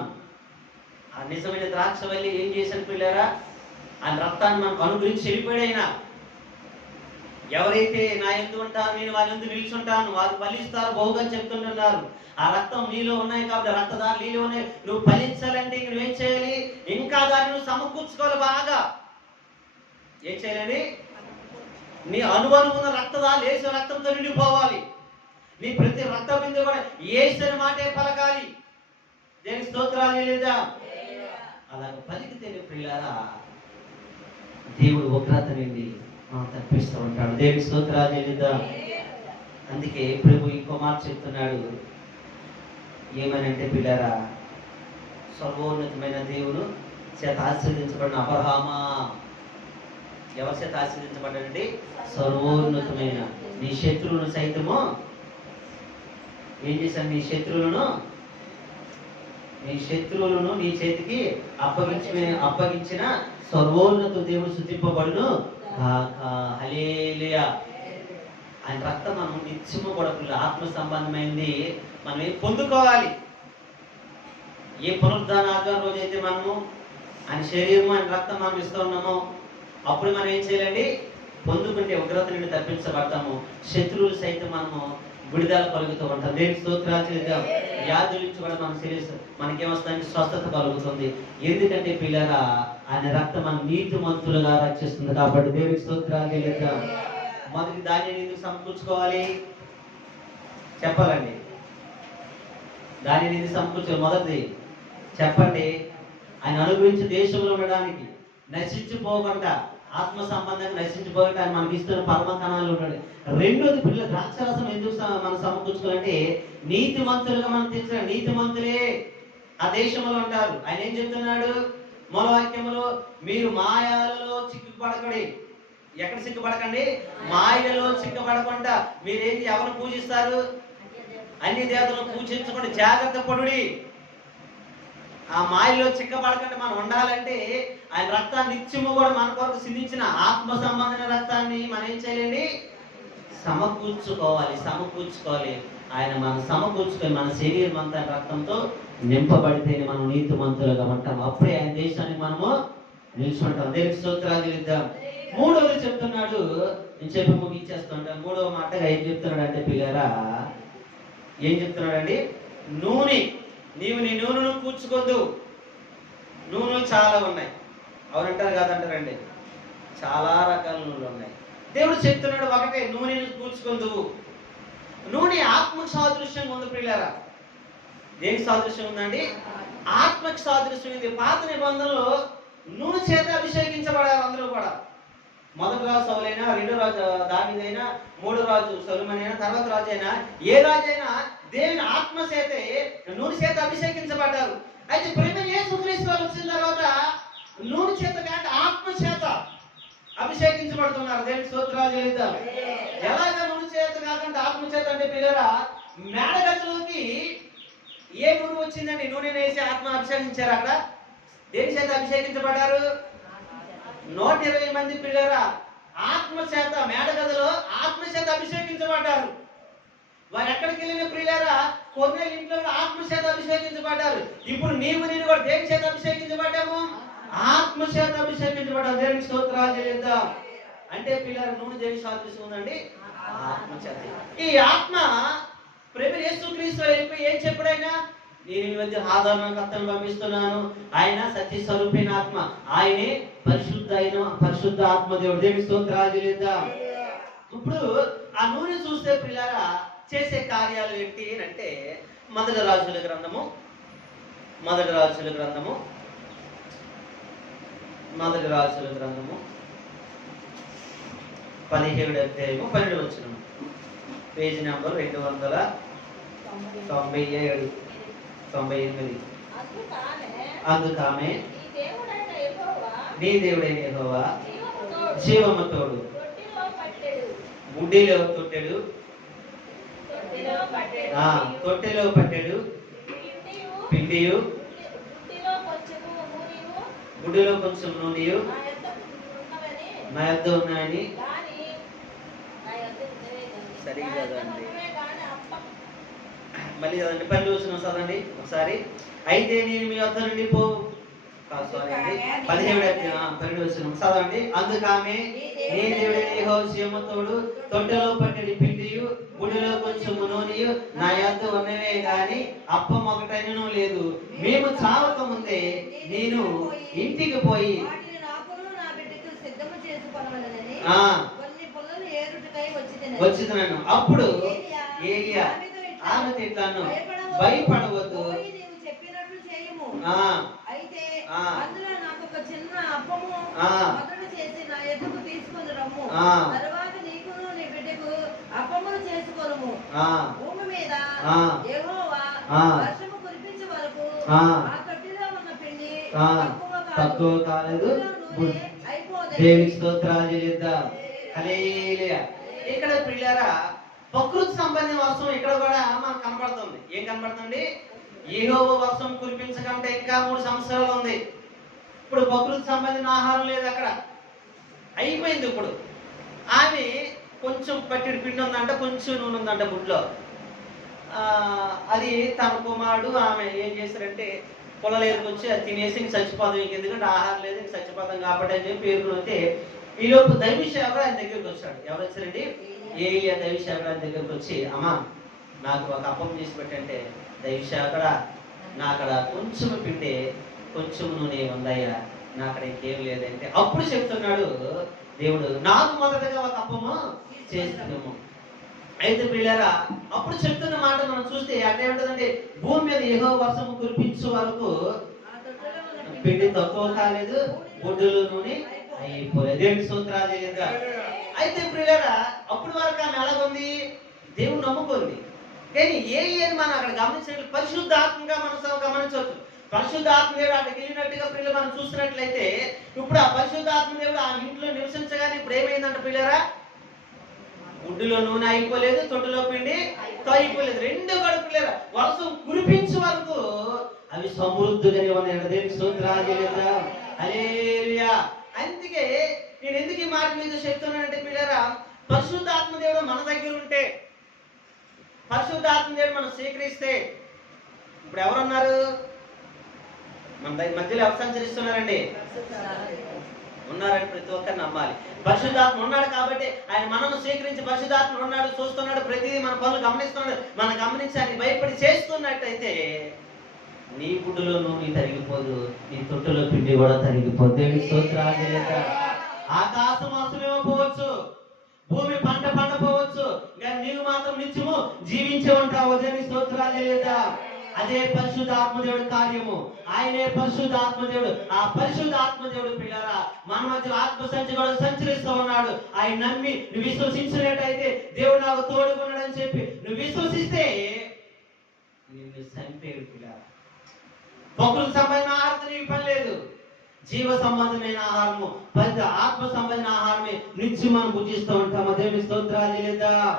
ఆ నిజమైన ద్రాక్షవల్లి ఏం చేశాను పిల్లారా, ఆయన రక్తాన్ని మనకు అనుగ్రహించి వెళ్ళిపోయాడు. ఎవరైతే నా యందు ఉంటారు, నేను వారి యందు నిలుచుంటాను, వారు ఫలిస్తారు బహుగా చెప్తుంటున్నారు. ఆ రక్తం నీలో ఉన్నాయి కాబట్టి, రక్తదారు నీలో ఉన్నాయి. నువ్వు ఫలించాలంటే నువ్వేం చేయాలి, ఇంకా దాన్ని నువ్వు సమకూర్చుకోవాలి. బాగా ఏం చేయాలండి, నీ అనువనుకున్న రక్తదాలు యేసు రక్తంతో నిండిపోవాలి. నీ ప్రతి రక్త బిందు కూడా యేసు మాటే పలకాలి. దేనికి స్తోత్రాలు లేదా. అలాగ పలికితేనే ప్రియులారా దేవుడు ఉగ్రత నుండి తప్పిస్తూ ఉంటాడు. దేవుని స్తోత్రాలు లేదా. అందుకే ప్రభు ఇంకో మాట చెప్తున్నాడు, ఏమనంటే పిల్లారా, సర్వోన్నతమైన దేవుడు చేత ఆశీర్వదించబడిన అబ్రహామా. ఎవరి చేత ఆశీర్వదించబడ్డాడండి, సర్వోన్నతమైన. నీ శత్రువులను సైతము ఏం చేశాను, నీ శత్రువులను నీ చేతికి అప్పగించిన సర్వోన్నత దేవుడు స్తుతింపబడును. హల్లెలూయా. ఆయన రక్తం మనం నిత్యము కూడా ఆత్మ సంబంధమైంది మనం పొందుకోవాలి. ఏ పునరుద్ధాన ఆదివారం రోజు అయితే మనము ఆయన శరీరము, ఆయన రక్తం మనం ఇస్తూ ఉన్నామో, అప్పుడు మనం ఏం చేయాలండి, పొందుకుంటే ఉగ్రత నుండి తప్పించబడతాము. శత్రువులు సైతం మనము విడుదల కలుగుతూ ఉంటాం. దేవుని స్తోత్రాలు చేద్దాం. వ్యాధుల నుంచి కూడా మన శరీరం మనకేమొస్తుంది, స్వస్థత కలుగుతుంది. ఎందుకంటే పిల్లరా ఆయన రక్తం మన నీతిమంతులుగా రక్షిస్తుంది కాబట్టి. దేవుని స్తోత్రాలు చేద్దాం. మొదటి ధాన్యాన్ని ఎందుకు సమకూర్చుకోవాలి చెప్పాలండి. ధాన్యాన్ని ఎందుకు సమకూర్చుకోవాలి, మొదటిది చెప్పండి, ఆయన అనుభవించే దేశంలో ఉండడానికి, నశించిపోకుండా, ఆత్మ సంబంధంగా నశించిపోకుండా ఆయన మనకి ఇస్తున్న పరమ కణాలు ఉన్నాడు. రెండోది పిల్లల ద్రాక్షరసం ఎందుకు మనం సమకూర్చుకోవాలంటే నీతిమంతులుగా మనం తెచ్చిన నీతిమంతులే ఆ దేశంలో ఉంటారు. ఆయన ఏం చెప్తున్నాడు మూలవాక్యములో, మీరు మాయాలలో చిక్కుపడకండి. ఎక్కడ చిక్కుపడకండి, మాయలలో చిక్కుపడకుండా మీరేంటి ఎవరు పూజిస్తారు, అన్ని దేవతలను పూజించకుండా జాగ్రత్త పడుడి. ఆ మాయలో చిక్కబడకుండా మనం ఉండాలంటే ఆయన రక్తాన్ని నిత్యము కూడా మన కొరకు సిందించిన ఆత్మ సంబంధమైన రక్తాన్ని మనం ఏం చేయాలండి, సమకూర్చుకోవాలి. ఆయన మనం సమకూర్చుకొని మన శరీరం అంతా రక్తంతో నింపబడితేనే మనం నీతిమంతులుగా ఉంటాం. అప్పుడే ఆయన దేశానికి మనము నిల్చుంటాం. దేవునికి స్తోత్రాలు ఇద్దాం. మూడవది చెప్తున్నాడు, నేను చెప్పి ముగించేస్తుంటాను. మూడవ మాటగా ఏం చెప్తున్నాడు అంటే పిల్లరా, ఏం చెప్తున్నాడండి, నూనె, నీవు నీ నూనెను కూర్చుకోద్దు. నూనెలు చాలా ఉన్నాయి, అవునంటారు కాదంటారండి, చాలా రకాల నూనెలు ఉన్నాయి. దేవుడు చెప్తున్నాడు ఒకటే, నూనెను కూర్చుకోద్దు. నూనె ఆత్మకు సాదృశ్యంగా ఉంది ప్రియులారా. దేనికి సాదృశ్యం ఉందండి, ఆత్మకు సాదృశ్యం ఉంది. పాత నిబంధనలో నూనె చేత అభిషేకించబడారు అందరూ కూడా. మొదటి రాజు సౌలైనా, రెండో రాజు దావీదైనా, మూడో రాజు సొలొమోను అయినా, తర్వాత రాజు అయినా, ఏ రాజైనా దేవుని ఆత్మ చేతే నూనె చేత అభిషేకించబడ్డారు. అయితే ప్రేమ యేసుక్రీస్తు వచ్చిన తర్వాత నూనె చేత కాక ఆత్మ చేత అభిషేకించబడుతున్నారు. దేవుని స్తోత్రాలు చేద్దాం. ఎలాగ నూనె చేత కాకుండా ఆత్మ చేత అంటే పిల్లరా, మేడగదిలోకి ఏ నూనె వచ్చిందండి, నూనె వేసి ఆత్మ అభిషేకించారు. అక్కడ దేని చేత అభిషేకించబడ్డారు, 120 మంది పిల్లరా ఆత్మ చేత, మేడగదిలో ఆత్మ చేత అభిషేకించబడ్డారు. వారు ఎక్కడికి వెళ్ళిన ప్రియులారా, కొర్నేలు ఇంట్లో ఆత్మ చేత అభిషేకించబడ్డారు. ఇప్పుడు నేను కూడా దేని చేత అభిషేకించబడ్డాము, ఆత్మ చేత అభిషేకించబడ్డాము. దేవునికి స్తోత్రాలు చేద్దాం. అంటే పిల్లలు నూనె దేనికి సాదృశ్యం ఉందండి, ఆత్మ చేత. ఈ ఆత్మ ప్రభు యేసుక్రీస్తు వెళ్ళిపోయి ఏం చెప్పాడైనా, నేను ఈ మధ్య ఆదరణకర్తను పంపిస్తున్నాను, ఆయన సత్య స్వరూపైన ఆత్మ, ఆయనే పరిశుద్ధ ఆత్మ దేవుడు. దేవునికి స్తోత్రాలు చేద్దాం. ఇప్పుడు ఆ నూనె చూస్తే పిల్లరా చేసే కార్యాలు ఏంటి అంటే, మొదటి రాజుల గ్రంథము మొదటి రాజుల గ్రంథము 17వ అధ్యాయము 12వ వచనం, పేజీ నెంబర్ 297-98. అందుకామె నీ దేవుడైన యెహోవా జీవము తోడు, గుడ్డిలో తొట్టెడు, తొట్టెలో పట్టెడు పిండియు, గుడ్డిలో కొంచెం నూనెయు నా యొద్ద ఉన్నాయని. సరిగా చదవండి, మళ్ళీ చదవండి, 12వ వచనం చదవండి ఒకసారి. అయితే నేను మీ వద్ద నుండి 12వ వచనం చదవండి. అందుకామె నీ దేవుడైన యెహోవా జీవము తోడు, తొట్టెలో పట్టెడి పిండియు, గుడిలో కొంచెం నూనెయు నా యొద్ద ఉన్నవే గాని అప్పం ఒకటైనను లేదు. మేము చావక ముందే నేను ఇంటికి పోయి వచ్చినాను. అప్పుడు ఏలియా ఆమె ఇట్లను, భయపడవద్దు, భూమి మీద యెహోవా వర్షము కురిపించే వరకు ఆ తొట్టిలో ఉన్న పిండి తక్కువ కాలేదు. దేవునికి స్తోత్రాలు చెల్లిద్దాం. హల్లెలూయా. ఇక్కడ ప్రియులారా, ప్రకృతి సంబంధించిన వర్షం ఇక్కడ కూడా మనకు కనబడుతుంది. ఏం కనబడుతుంది? యెహోవా వర్షం కురిపించకంటే ఇంకా 3 సంవత్సరాలు ఉంది. ఇప్పుడు ప్రకృతి సంబంధించిన ఆహారం లేదు అక్కడ, అయిపోయింది. ఇప్పుడు ఆమె కొంచెం పట్టిడి పిండి ఉందంట, కొంచెం నూనె ఉందంట గుడ్లో. అది తన కుమారుడు ఆమె ఏం చేశారంటే పొలలేరుకు వచ్చి అది తినేసి ఇంక చచ్చిపోతాం, ఎందుకంటే ఆహారం లేదు, ఇంక చచ్చిపోతాం కాబట్టి అని చెప్పి పేరుకుని వస్తే ఈలోపు దైవసేవకుడు ఆయన దగ్గరికి వచ్చాడు. ఎవరు వచ్చారండి? ఏలియా దైవసేవకుడు ఆయన దగ్గరికి వచ్చి, అమ్మా నాకు ఒక అప్పం చేసి పెట్టంటే, దైవసేవకుడా నా అక్కడ కొంచెం పిండి కొంచెం నూనె ఉందయ్యా, నా అక్కడ ఇంకేం లేదంటే, అప్పుడు చెప్తున్నాడు దేవుడు, నాకు మొదటగా ఒక అప్పము చేస్తున్నాము. అయితే పిల్లరా, అప్పుడు చెప్తున్న మాట మనం చూస్తే అంటే ఏమిటంటే, భూమి మీద యెహోవా వర్షము కురిపించే వరకు పిండి తక్కువ కాలేదు, గుడ్డులు నూనె అయిపోలేదు. దేవుని స్తోత్రాలు చెల్లిద్దా. అయితే పిల్లరా, అప్పుడు వరకు ఆమె ఎలాగుంది? దేవుడు నమ్ముకుంది. కానీ ఏలియాని మనం అక్కడ గమనించినట్లు పరిశుద్ధాత్మగా మనం గమనించవచ్చు. పరిశుద్ధాత్మ దేవుడు అక్కడికి వెళ్ళినట్టుగా పిల్లలు మనం చూసినట్లయితే, ఇప్పుడు ఆ పరిశుద్ధాత్మ దేవుడు ఆ ఇంట్లో నివసించగానే ఇప్పుడు ఏమైందంట పిల్లరా? గుడ్డులో నూనె అయిపోలేదు, తొట్టులో పిండి అయిపోలేదు, 2 గడుపులేరా వర్షం కురిపించే వరకు అవి సమృద్ధిగానే ఉన్నాయి. దేవుని స్తోత్రాలు చెల్లిద్దాం. హల్లెలూయా. అందుకే నేను ఎందుకు ఈ మాట మీద చెప్తున్నానంటే పిల్లరా, పరిశుద్ధాత్మ దేవుడు మన దగ్గర ఉంటే, పరిశుద్ధాత్మ దేవుడు మనం స్వీకరిస్తే, ఇప్పుడు ఎవరున్నారు మన మధ్యలో? ఎవరు సంచరిస్తున్నారండి? ఉన్నారని ప్రతి ఒక్కరు నమ్మాలి. పరిశుద్ధాత్మ ఉన్నాడు కాబట్టి ఆయన మనము స్వీకరించి, పరిశుద్ధాత్మ ఉన్నాడు, చూస్తున్నాడు, ప్రతిదీ మన పనులు గమనిస్తున్నాడు, మనం గమనించి ఆయన భయపడి చేస్తున్నట్టయితే నీ గుడ్డులో నూనె తరిగిపోదు, నీ తొట్టులో పిండి కూడా తరిగిపోదు. దేవుని స్తోత్రాలు చెల్లిద్దాం. ఆకాశం అసమేమోపోవచ్చు, భూమి పంట పండపోవచ్చు, కానీ నీవు మాత్రం నిత్యము జీవించే ఉంటావు. దేవుని స్తోత్రాలు చెల్లిద్దాం. అదే పరిశుద్ధాత్మదేవుడి కార్యము. ఆయనే పరిశుద్ధాత్మదేవుడు. ఆ పరిశుద్ధాత్మదేవుడు పిల్లరా మన మధ్యలో ఆత్మ సంచరి సంచరిస్తూ ఉన్నాడు. ఆయన నమ్మి నువ్వు విశ్వసించినట్టయితే దేవుడు నాకు తోడుకున్నాడని చెప్పి నువ్వు విశ్వసిస్తే నిన్ను చంపేడు పిల్లరా. ప్రకృతి సంబంధమైన ఆహారం నీకు పని లేదు. జీవ సంబంధమైన ఆహారము, పెద్ద ఆత్మ సంబంధమైన ఆహారమే నుంచి మనం భుజిస్తూ ఉంటాము. దేవుని స్తోత్రాలు చెల్లిద్దాం.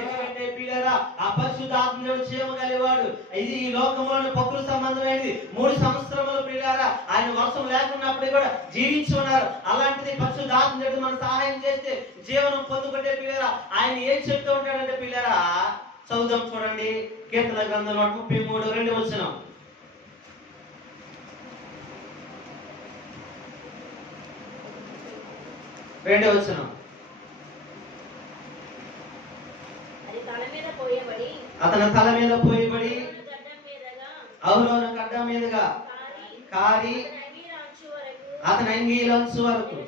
ఎందుకంటే పిల్లరా, ఆ పరిశుద్ధాత్మదేవుడు చేయగలివాడు. ఇది ఈ లోకంలోని ప్రకృతి సంబంధమైనది. 3 సంవత్సరములు పిల్లరా ఆయన వర్షం లేకున్నప్పుడు కూడా జీవించి ఉన్నారు. అలాంటిది పరిశుద్ధాత్మదేవుడు మనకు సహాయం చేస్తే జీవనం పొందుకుంటే పిల్లరా ఆయన ఏం చెప్తూ ఉంటాడంటే పిల్లరా, చదువుదాం చూడండి. కీర్తన గ్రంథం 133 వచనం. రెండవ వచనం. అతని తల మీద పోయబడి అహరోను గడ్డ మీదుగా కారి అతని అంగీలంచు వరకు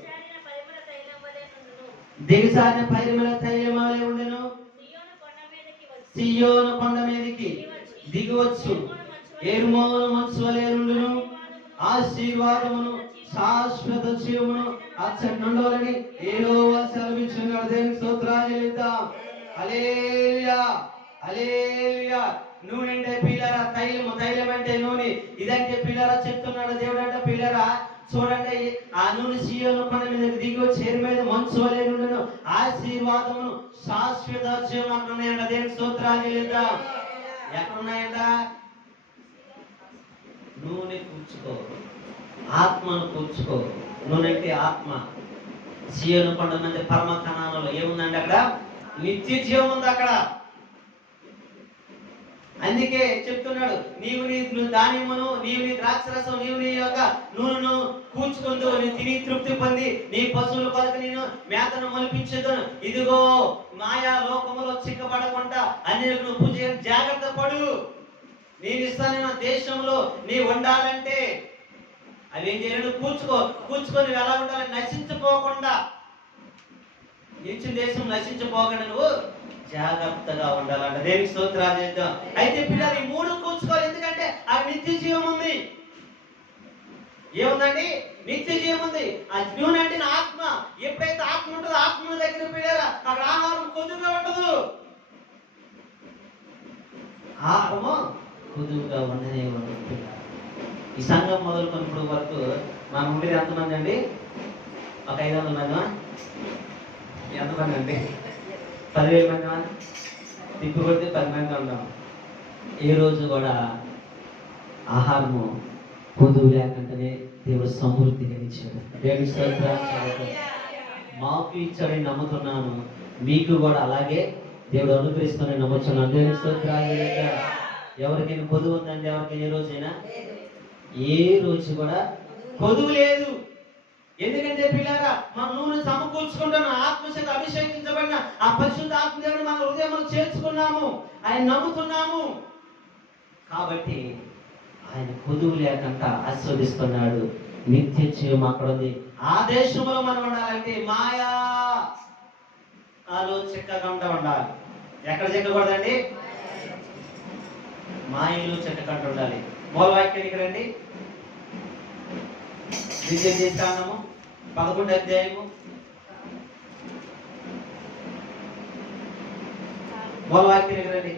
దిగజారిన పరిమళ తైలం వలె ఉండెను. సియోను కొండ మీదకి దిగివచ్చు. ఏరుమోను మంచు వలె నుండును, ఆశీర్వాదమును శాశ్వత జీవమును అచ్చటి నుండాలని యెహోవా సెలవిచ్చున్నాడు. దేవునికి స్తోత్రాలు చెల్లిద్దాం. హల్లెలూయా, హల్లెలూయా. నూనె అంటే పిల్లరా, తైలం అంటే నూనె. ఇదంటే పిల్లరా చెప్తున్నాడు దేవుడు. అంటే పిల్లరా చూడండి, ఆ నూనె సీయోను కొండ మీద దిగి వచ్చి చేరు మీద మంచు వలె నుండును, ఆశీర్వాదమును శాశ్వత జీవనం అక్కడ ఉన్నాయంట. దేవునికి స్తోత్రాలు చెల్లిద్దాం. ఎక్కడున్నాయంట? నూనె కూర్చుకో, ఆత్మను కూర్చుకో. నూనె అంటే ఆత్మ. సీయోను కొండ మీద పరమ కణాలలో ఏముందండి? అక్కడ నిత్య జీవం ఉంది అక్కడ. అందుకే చెప్తున్నాడు, నీవు నీ ధాన్యమును, నీవు నీ ద్రాక్షరసం, నీవు నీ యొక్క నూనెను కూర్చుకుంటూ నీ తిని తృప్తి పొంది నీ పశువుల కొరకు నేను మేతను మొలిపించదును. ఇదిగో మాయా లోకములో చిక్కబడకుండా అన్యులకు నువ్వు పూజ జాగ్రత్త పడు. నేను ఇస్తాను దేశంలో నీ ఉండాలంటే అవేం చేయాలి? కూర్చుకొని నువ్వు ఎలా ఉండాలి? నశించిపోకుండా, ఇచ్చిన దేశం నశించిపోకుండా నువ్వు జాగ్రత్తగా ఉండాలంట. దేవునికి స్తోత్రాలు చేద్దాం. అయితే పిల్లలు ఈ మూడు కూర్చుకోవాలి. ఎందుకంటే ఆ నిత్య జీవం ఉంది. ఏముందండి? నిత్య జీవం ఉంది. ఆ నూనె అంటే ఆత్మ. ఎప్పుడైతే ఆత్మ ఉంటుందో ఆత్మ దగ్గర పిల్లరా అక్కడ ఆహారం కొద్దుగా ఉండదు. ఆహారము కొద్దుగా ఉండనే ఉండదు. ఈ సంఘం మొదలుకొన్నప్పుడు వరకు మనం ఉండేది ఎంతమంది అండి? ఒక 500 మంది. ఎంతమంది అండి? 10,000 మంది. తిప్పు కొడితే 10 మంది ఉంటాం. ఏ రోజు కూడా ఆహారము పొదువు లేకుండానే దేవుడు సమృద్ధిగా ఇచ్చాడు. దేవుని స్తోత్రాలు. మాకు ఇచ్చాడని నమ్ముతున్నాను, మీకు కూడా అలాగే దేవుడు అనుగ్రహిస్తానని నమ్ముతున్నాను. దేవుని స్తోత్రాలు. ఎవరికైనా పొదువు ఉందండి? ఎవరికైనా ఏ రోజైనా? ఏ రోజు కూడా పొదువు లేదు. ఎందుకంటే పిల్లరా మన నూనె సమకూర్చుకుంటున్న ఆత్మశక్తి అభిషేకించబడిన ఆ పరిశుద్ధ ఆత్మదేవుని మన హృదయంలో చేర్చుకున్నాము, ఆయన నమ్ముతున్నాము. కాబట్టి ఆయన పొదువు లేకుండా ఆస్వాదిస్తున్నాడు. నిత్య జీవం అక్కడ ఉంది. ఆ దేశంలో మనం ఉండాలంటే మాయా ఆలో చిక్కకుండా ఉండాలి. ఎక్కడ చిక్కకూడదండి? మాయలో చిక్కకుండా ఉండాలి. మూల వాక్యానికి రండి. ద్వితీయోపదేశకాండము 11వ అధ్యాయము మూల వాక్యానికి రండి.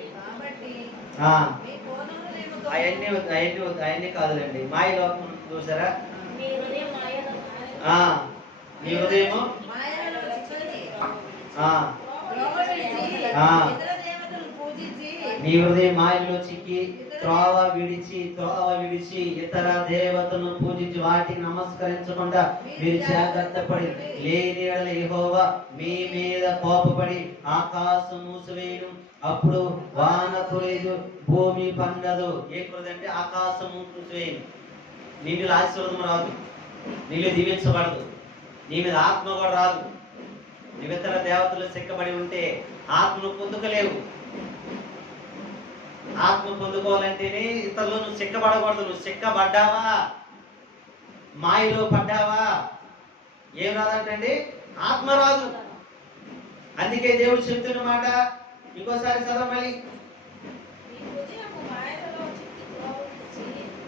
అవన్నీ కాదులండి. మాయ లోకం చూసారా? నీ హృదయము నీ హృదయం మాయలో చిక్కి త్రోవ విడిచి ఇతర దేవతలను పూజించి వాటిని నమస్కరించకుండా మీరు జాగ్రత్త పడి లేని యెడల యెహోవా మీ మీద కోపపడి ఆకాశం మూసివేయును, అప్పుడు వాన కురియదు, భూమి పండదు. ఏం కురదంటే ఆకాశం మూసివేయును. నీ మీద ఆశీర్వాదం రాదు, నీళ్ళు దీవించబడదు, నీ మీద ఆత్మ కూడా రాదు. నువ్వు ఇతర దేవతలు సిక్కబడి ఉంటే ఆత్మను పొందుకోలేవు. ఆత్మ పొందుకోవాలంటేనే ఇతరులు నువ్వు సిక్కబడకూడదు. నువ్వు సిక్కబడ్డావా, మాయలో పడ్డావా, ఏం రాదంటండి? ఆత్మ రాదు. అందుకే దేవుడు చెప్తున్న మాట ఇంకోసారి చదవాలి.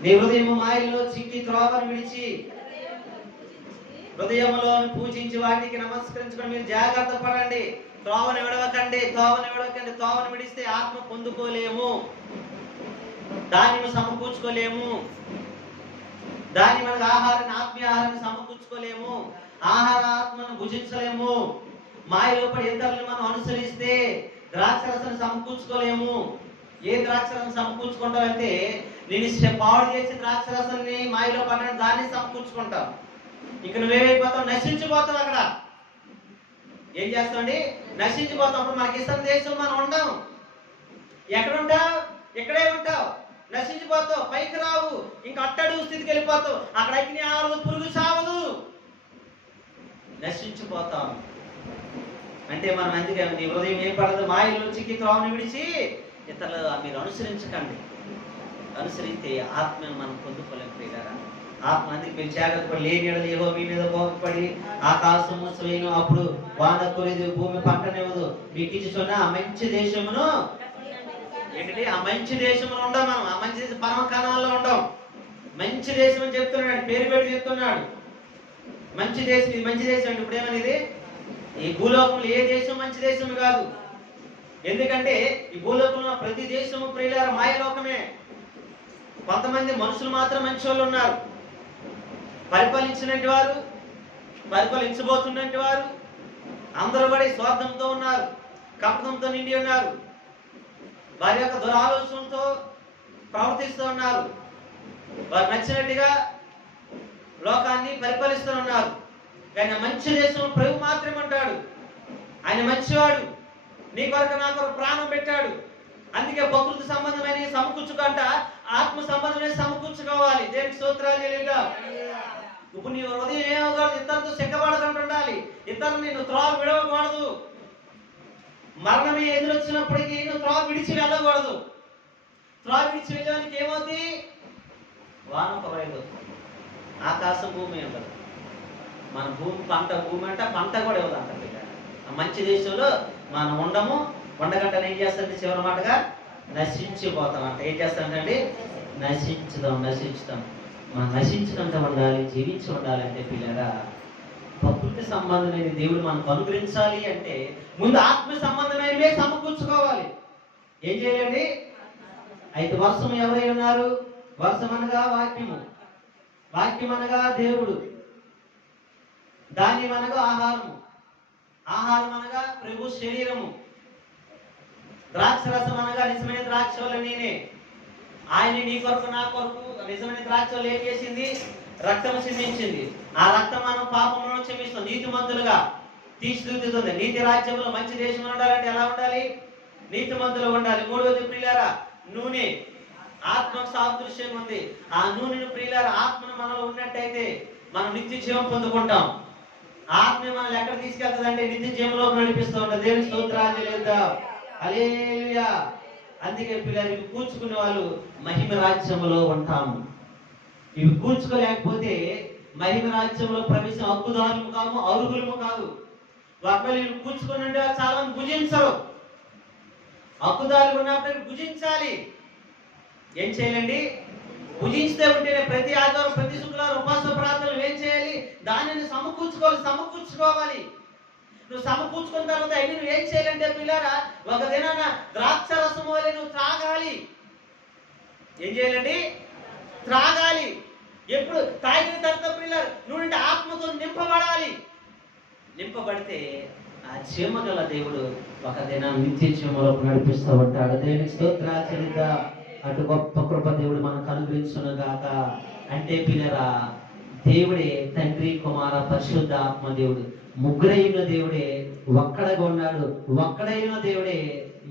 నీ హృదయము మాయలో చిక్కి త్రోవను విడిచి హృదయంలో పూజించి వాటికి నమస్కరించుకొని మీరు జాగ్రత్త పడండి. త్రోవను విడవకండి. త్రోవను విడిస్తే ఆత్మ పొందుకోలేము, దాన్ని సమకూర్చుకోలేము. దాన్ని మనకు ఆహారాన్ని, ఆత్మీయ ఆహారాన్ని సమకూర్చుకోలేము. ఆహార ఆత్మను భుజించలేము. మాయలో పడి ఇతరులను మనం అనుసరిస్తే ద్రాక్షరసాన్ని సమకూర్చుకోలేము. ఏ ద్రాక్షరసం సమకూర్చుకుంటావంటే నేను పాడు చేసి ద్రాక్షరసాన్ని మాయలో పడిన దాన్ని సమకూర్చుకుంటావు. ఇక నువ్వేమైపోతావు? నశించిపోతావు. అక్కడ ఏం చేస్తామండి? నశించిపోతాం. అప్పుడు మనకి ఇష్టం దేశం మనం ఉండం. ఎక్కడుంటావు? ఇక్కడే ఉంటావు. నశించిపోతావు, పైకి రావు. ఇంకా అట్టడుగు స్థితికి వెళ్ళిపోతావు. అక్కడ అగ్ని ఆరదు, పురుగు చావదు, నశించిపోతాం. అంటే మనం అందుకే నీ హృదయం ఏం పడదు, మాయలో చిక్కి త్రోవను విడిచి ఇతరులు మీరు అనుసరించకండి. అనుసరిస్తే ఆత్మను మనం పొందుకోలేం ప్రియులారా. ఆత్మ అందుకు మీరు జాగ్రత్త పడి లేని యెడల యెహోవా మీ మీద కోపపడి ఆకాశం మూసివేయును, అప్పుడు వాన కురియదు, భూమి పంటనివ్వదు. మీకు ఇచ్చుచున్న మంచి దేశమును ఏంటంటే ఆ మంచి దేశంలో ఉండం మనం. ఆ మంచి దేశం పరమ కణాల్లో ఉండం. మంచి దేశం అని చెప్తున్నాడు, పేరు పెట్టి చెప్తున్నాడు. మంచి దేశం, ఇది మంచి దేశం అంటే ఇప్పుడు ఏమనేది? ఈ భూలోకంలో ఏ దేశం మంచి దేశం కాదు. ఎందుకంటే ఈ భూలోకంలో ప్రతి దేశము ప్రియులారా మాయలోకమే. కొంతమంది మనుషులు మాత్రం మంచి వాళ్ళు ఉన్నారు. పరిపాలించినట్టు వారు, పరిపాలించబోతున్నట్టు వారు అందరూ కూడా స్వార్థంతో ఉన్నారు, కపటంతో నిండి ఉన్నారు, వారి యొక్క దురాలోచనతో ప్రవర్తిస్తూ ఉన్నారు, వారు నచ్చినట్టుగా లోకాన్ని పరిపాలిస్తూ ఉన్నారు. కానీ మంచి దేశం ప్రభు మాత్రమే ఉంటాడు. ఆయన మంచివాడు, నీ కొరకు నా కొరకు ప్రాణం పెట్టాడు. అందుకే ప్రకృతి సంబంధమైన సమకూర్చుకుంట, ఆత్మ సంబంధమైన సమకూర్చుకోవాలి. దేనికి స్తోత్రాలు చెల్లిద్దాం. ఇప్పుడు నీ హృదయం ఏమవకూడదు, ఇతరులతో సిగ్గబడకుండా ఉండాలి, ఇతరులు నిన్ను త్రోవ విడవకూడదు. మరణమే ఎదురొచ్చినప్పటికీ నువ్వు త్రోవ విడిచి వెళ్ళకూడదు. త్రోవ విడిచి వెళ్ళడానికి ఏమవుతుంది? వాన కురవదు, ఆకాశం భూమి ఉండదు. మన భూమి భూమి అంటే పంట కూడా ఇవ్వదు అంట. మంచి దేశంలో మనం ఉండము. ఉండగంటనే ఏం చేస్తారంటే చివరి మాటగా నశించిపోతాం అంట. ఏం చేస్తారంటే నశించుతాం. మనం నశించకుండా ఉండాలి, జీవించి ఉండాలంటే పిల్లరా ప్రకృతి సంబంధమైన దేవుడు మనకు అనుగ్రహించాలి అంటే ముందు ఆత్మ సంబంధమైనవే సమకూర్చుకోవాలి. ఏం చేయాలండి? అయితే వర్షం ఎవరై ఉన్నారు? వర్షం అనగా వాక్యము, వాక్యం అనగా దేవుడు, ధాన్యం అనగా ఆహారము, ఆహారం అనగా ప్రభు శరీరము, ద్రాక్ష రసం అనగా నిజమైన ద్రాక్ష వల్ల నేనే. ఆయన నీ కొరకు నా కొరకు నిజమైన ద్రాక్ష వల్ల ఏం చేసింది? రక్తం చిందించింది. ఆ రక్తం మనం పాపములను క్షమిస్తాం, నీతిమంతులుగా తీర్చిదిద్దుతుంది. నీతి రాజ్యంలో మంచి దేశం ఉండాలంటే ఎలా ఉండాలి? నీతిమంతులు ఉండాలి. మూడవది ప్రియులారా నూనె, ఆత్మకు సాదృశ్యంగా ఉంది. ఆ నూనెను ప్రియులారా ఆత్మను మనలో ఉన్నట్టయితే మనం నిత్య జీవం పొందుకుంటాం. ఆత్మ మనల్ని ఎక్కడ తీసుకెళ్తుందంటే నిత్య జీవంలో నడిపిస్తూ ఉంటుంది. దేవుని స్తోత్రాలు చెల్లిద్దాం. హల్లెలూయా. అందుకే పిల్లలు ఇవి కూర్చుకునే వాళ్ళు మహిమ రాజ్యంలో ఉంటాము. ఇవి కూర్చుకోలేకపోతే మహిమ రాజ్యంలో ప్రవేశం హక్కుదారులు కాము, అర్హులము కాదు. ఒకవేళ ఇవి కూర్చుకుని చాలా మంది భుజించరు. హక్కుదారులు ఉన్నప్పుడు భుజించాలి. ఏం చేయాలండి? భుజిస్తే ఉంటేనే ప్రతి ఆదివారం ప్రతి శుక్రవారం ఉపవాస ప్రార్థనలు ఏం చేయాలి? దానిని సమకూర్చుకోవాలి. నువ్వు సమకూర్చుకున్న తర్వాత అన్ని నువ్వు ఏం చేయాలంటే పిల్లారా ఒక దినాన ద్రాక్ష రసం వలె నువ్వు త్రాగాలి. ఏం చేయాలండి? త్రాగాలి. ఎప్పుడు తాగిన తర్వాత పిల్లలు నువ్వు ఆత్మతో నింపబడాలి. నింపబడితే ఆ జీవ గల దేవుడు ఒక దినాన్ని నిత్య జీవంలో నడిపిస్తూ ఉంటాడు. దేవునికి స్తోత్రాలు చెల్లిద్దాం. అటు గొప్ప కృప దేవుడు మనకు అనుగ్రహించును గాక. అంటే పిల్లరా దేవుడే తండ్రి, కుమార, పరిశుద్ధ ఆత్మ దేవుడు. ముగ్గురైన దేవుడే ఒక్కడగా ఉన్నాడు. ఒక్కడైన దేవుడే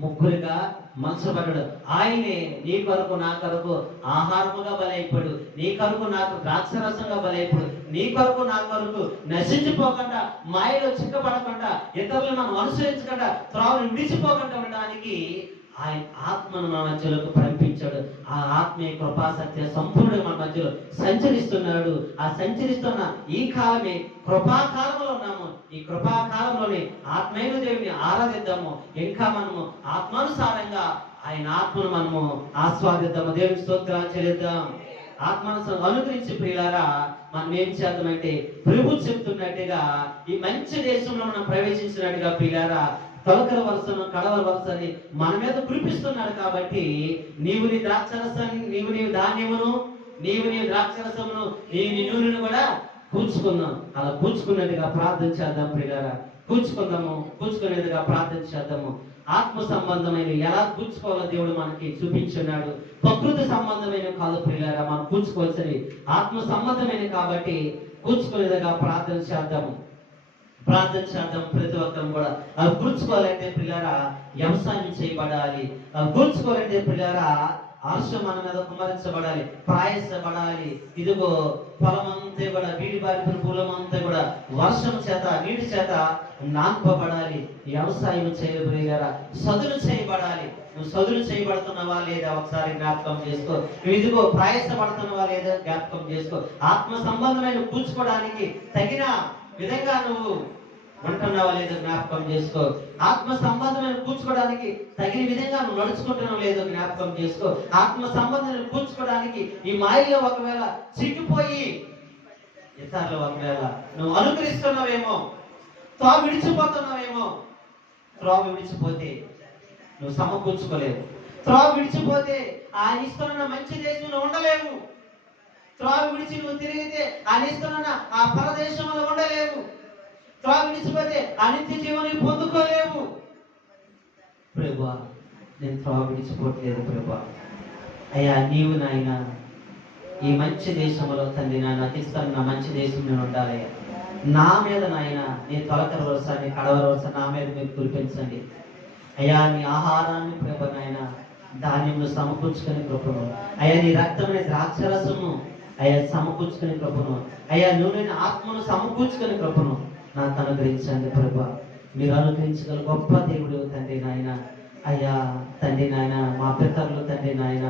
ముగ్గురుగా మనసుపడ్డాడు. ఆయనే నీ కొరకు నా కొరకు ఆహారముగా బలైపోయాడు. నీ కొరకు నాకు ద్రాక్షరసంగా బలైపోయాడు. నీ కొరకు నా కొరకు నశించిపోకుండా, మాయలో చిక్కబడకుండా, ఇతరులను మనం అనుసరించకుండా, త్రావును విడిచిపోకుండా ఉండడానికి ఆయన ఆత్మను మన మధ్యలోకి పంపించాడు. ఆ ఆత్మీయ కృపా సత్య సంపూర్ణంగా మన మధ్యలో సంచరిస్తున్నాడు. ఆ సంచరిస్తున్న ఈ కాలమే కృపాకాలంలో ఉన్నాము. ఈ కృపాకాలంలోనే ఆత్మీయ దేవుని ఆరాధిద్దాము. ఇంకా మనము ఆత్మానుసారంగా ఆయన ఆత్మను మనము ఆస్వాదిద్దాము. దేవుని స్తోత్రాలు చెల్లిద్దాం. ఆత్మానుసారం అనుగ్రహించి ప్రియులారా మనం ఏం చేద్దామంటే ప్రభు చెప్తున్నట్టుగా ఈ మంచి దేశంలో మనం ప్రవేశించినట్టుగా ప్రియులారా తొలకల వలసను కడవల వలసని మన మీద కురిపిస్తున్నాడు. కాబట్టి నీవు నీ ద్రాక్షరసాన్ని, నీవు ధాన్యమును, నీవు ద్రాక్షరసమును, నీ నూనెను కూడా కూర్చుకుందాం. అలా కూర్చుకున్నట్టుగా ప్రార్థన చేద్దాం ప్రియులారా. కూర్చుకునేట్టుగా ప్రార్థన చేద్దాము. ఆత్మ సంబంధమైన ఎలా కూర్చుకోవాలో దేవుడు మనకి చూపించున్నాడు. ప్రకృతి సంబంధమైన కాదు ప్రియులారా మనం కూర్చుకోవాల్సినవి ఆత్మ సంబంధమైన కాబట్టి కూర్చుకునేదిగా ప్రార్థన చేద్దాము. ప్రతి ఒక్కరు కూడా అవి కూర్చుకోవాలంటే పిల్లరా వ్యవసాయం చేయబడాలి. అవి కూర్చుకోవాలంటే పిల్లరా హర్షం మన మీద కుమరించబడాలి, ప్రయాసపడాలి. ఇదిగో పొలమంతా కూడా వీడి బారిన పొలమంతా కూడా వర్షం చేత నీటి చేత నాంపబడాలి. వ్యవసాయం చేయబడాలి, సదులు చేయబడాలి. నువ్వు సదులు చేయబడుతున్నావా లేదా ఒకసారి జ్ఞాపకం చేసుకో. నువ్వు ఇదిగో ప్రయాసపడుతున్నావా లేదా జ్ఞాపకం చేసుకో. ఆత్మ సంబంధమైన కూర్చుకోవడానికి తగిన విధంగా నువ్వు ఉంటున్నావా లేదో జ్ఞాపకం చేసుకో. ఆత్మ సంబంధమైన కూర్చుకోవడానికి తగిన విధంగా నువ్వు నడుచుకుంటున్నావు లేదో జ్ఞాపకం చేసుకో. ఆత్మ సంబంధమైన కూర్చుకోవడానికి ఈ మాయలో ఒకవేళ చిక్కిపోయి ఇతరులు ఒకవేళ నువ్వు అనుకరిస్తున్నావేమో, త్రోవ విడిచిపోతున్నావేమో. త్రోవ విడిచిపోతే నువ్వు సమకూర్చుకోలేవు. త్రోవ విడిచిపోతే ఆయన ఇస్తున్న మంచి దేశంలో ఉండలేవు. త్రోవ విడిచి నువ్వు తిరిగితే ఆయన ఇస్తున్న ఆ పరదేశంలో ఉండలేవు. త్రోవ విడిచిపోతే ఆ నిత్య జీవనం పొందుకోలేవు. ప్రభువా, నేను త్రోవ విడిచిపోవట్లేదు ప్రభువా. అయ్యా, నీవు నాయన ఈ మంచి దేశంలో తండ్రి నాకు ఇస్తున్న మంచి దేశం నేను ఉండాలయ్యా. నా మీద నాయన నీ తొలకర వరుస, నీ కడవర వరుస నా మీద మీరు కురిపించండి అయ్యా. నీ ఆహారాన్ని ప్రభు నాయన ధాన్యమును సమకూర్చుకుని కృపను అయ్యా, నీ రక్తమైన ద్రాక్షరసము అయ్యా సమకూర్చుకుని కృపను అయ్యా, నూనెని ఆత్మను సమకూర్చుకుని కృపను నాకు అనుగ్రహించండి ప్రభు. మీరు అనుగ్రహించగల గొప్ప దేవుడు తండ్రి నాయన. అయ్యా తండ్రి నాయన, మా పితరులు తండ్రి నాయన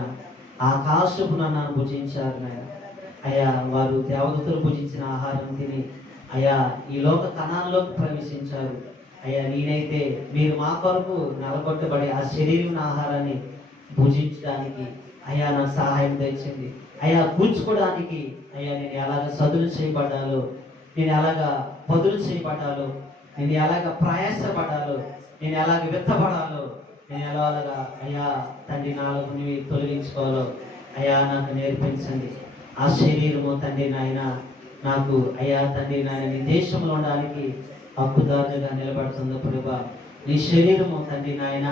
ఆకాశపు నన్ను భుజించారు నాయన. అయ్యా, వారు దేవదూతలు భుజించిన ఆహారం తిని అయ్యా ఈ లోక కణాల్లోకి ప్రవేశించారు. అయ్యా, నేనైతే మీరు మా కొరకు నలగొట్టబడి ఆ శరీరం ఆహారాన్ని భుజించడానికి అయ్యా నాకు సహాయం తెచ్చింది. అయ్యా, కూర్చుకోవడానికి అయ్యా నేను ఎలాగ సదులు చేయబడ్డాలో, నేను ఎలాగా పదులు చేయబడ్డాలో, నేను ఎలాగ ప్రయాసపడాలో, నేను ఎలాగ విత్తపడాలో, నేను ఎలాగా అయ్యా తండ్రి నాలుగు తొలగించుకోవాలో అయ్యా నాకు నేర్పించండి. ఆ శరీరము తండ్రి నాయన నాకు అయ్యా తండ్రి నాయన నీ దేశంలో ఉండడానికి హక్కుదారుగా నిలబడుతుంది ప్రభా. నీ శరీరము తండ్రి నాయన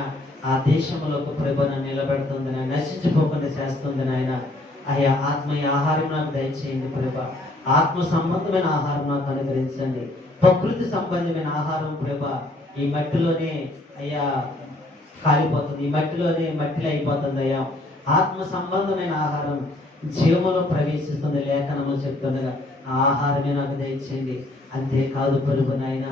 ఆ దేశంలో ప్రభు నన్ను నిలబెడుతుంది నాయన, నశించిపోకుండా చేస్తుంది నాయన. అయ్యా, ఆత్మీయ ఆహారం నాకు దయచేయండి ప్రభా. ఆత్మ సంబంధమైన ఆహారం నాకు అనుగ్రహించండి. ప్రకృతి సంబంధమైన ఆహారం ప్రభా ఈ మట్టిలోనే అయ్యా కాలిపోతుంది, ఈ మట్టిలోనే మట్టిలో అయిపోతుంది అయ్యా. ఆత్మ సంబంధమైన ఆహారం జీవములో ప్రవేశిస్తుంది లేఖనము చెప్తుండగా ఆ ఆహారమే నాకు దయచేయండి. అంతేకాదు ప్రభు నాయన,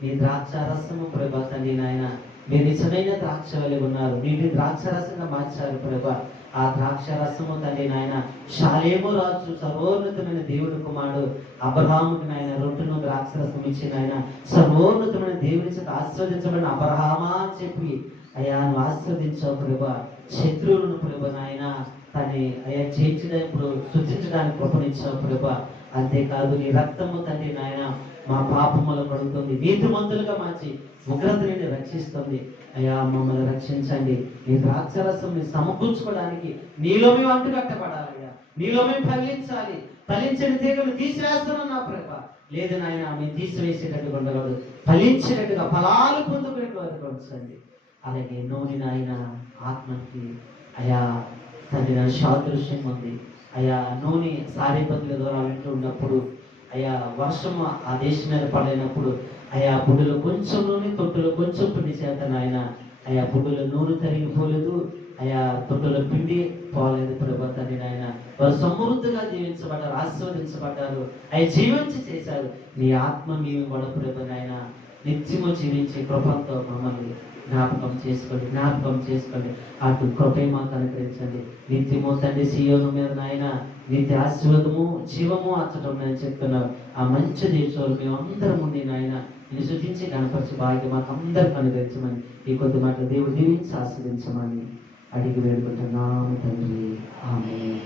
నీ ద్రాక్ష రసము ప్రభా తండ్రి నాయన, మీరు నిజమైన ద్రాక్ష వలె ఉన్నారు, నీటి ద్రాక్ష రసంగా మార్చారు ప్రభా. ఆ ద్రాక్ష రసము తండ్రి నాయన షాలేము రాజు సర్వోన్నతమైన దేవుని కుమారుడు అబ్రహాముకి నాయన రొట్టెను ద్రాక్ష రసం ఇచ్చిన ఆయన సర్వోన్నతమైన దేవుని చేత ఆస్వాదించబడిన అబ్రహామా అని చెప్పి అయ్యా నువ్వు ఆస్వాదించావు ప్రభా. శత్రువులను ప్రభు నాయన తని అయ్యా చేర్చడానికి సృష్టించడానికి కృపనిచ్చావు ప్రభా. అంతేకాదు నీ రక్తము తండ్రి నాయన మా పాపములు కడుగుతుంది, నీతిమంతులుగా మార్చి ఉగ్రత నుండి రక్షిస్తుంది. అయ్యా, మమ్మల్ని రక్షించండి. నీ ద్రాక్షరసం సమకూర్చుకోవడానికి నీలో మేము అంటుకట్టబడాలయ్యా, నీలో మేము ఫలించాలి. ఫలించిన తీగలు తీసివేస్తానన్నా ప్రభా. లేదు నాయన, మేము తీసివేసేటట్టుగా ఉండకూడదు, ఫలించినట్టుగా ఫలాలు పొందుకునేట్టు ఉంచండి. అలాగే నూనె నాయన ఆత్మకి అయా తండ్రి నా సాదృశ్యం ఉంది. అయా నూనె సారేపతుల ద్వారా వింటూ ఉన్నప్పుడు అయా వర్షము ఆ దేశం మీద పడలేనప్పుడు అయా బుడ్డులో కొంచెం నూనె, తొట్టులో కొంచెం పిండి చేత నాయన అయా బుడ్డులో నూనె తరిగిపోలేదు, అయా తొట్టులో పిండి పోలేదు ప్రభా తండ్రి నాయన. వారు సమృద్ధిగా జీవించబడ్డారు, ఆశీర్వదించబడ్డారు, అవి జీవించి చేశారు. నీ ఆత్మ మేము కూడా ప్రభు నాయన నిత్యము జీవించే కృపంతో మమ్మల్ని జ్ఞాపకం చేసుకోండి. అటు కృపే మాకు అనుగ్రహించండి. నిత్యము తండ్రి సీయోను మీద నాయన నిత్య ఆశీర్వాదము జీవము అచ్చటం నేను చెప్తున్నాను. ఆ మంచి దేశంలో మేము అందరం ఉండి నాయన నేను శుద్ధించి కనపరిచి భాగ్యం మాకు అందరికి అనుగ్రహించమని ఈ కొద్ది మాటలు దేవుడు దీవించి ఆస్వాదించమని అడిగి వేడుకుంటున్నాను తండ్రి. ఆమేన్.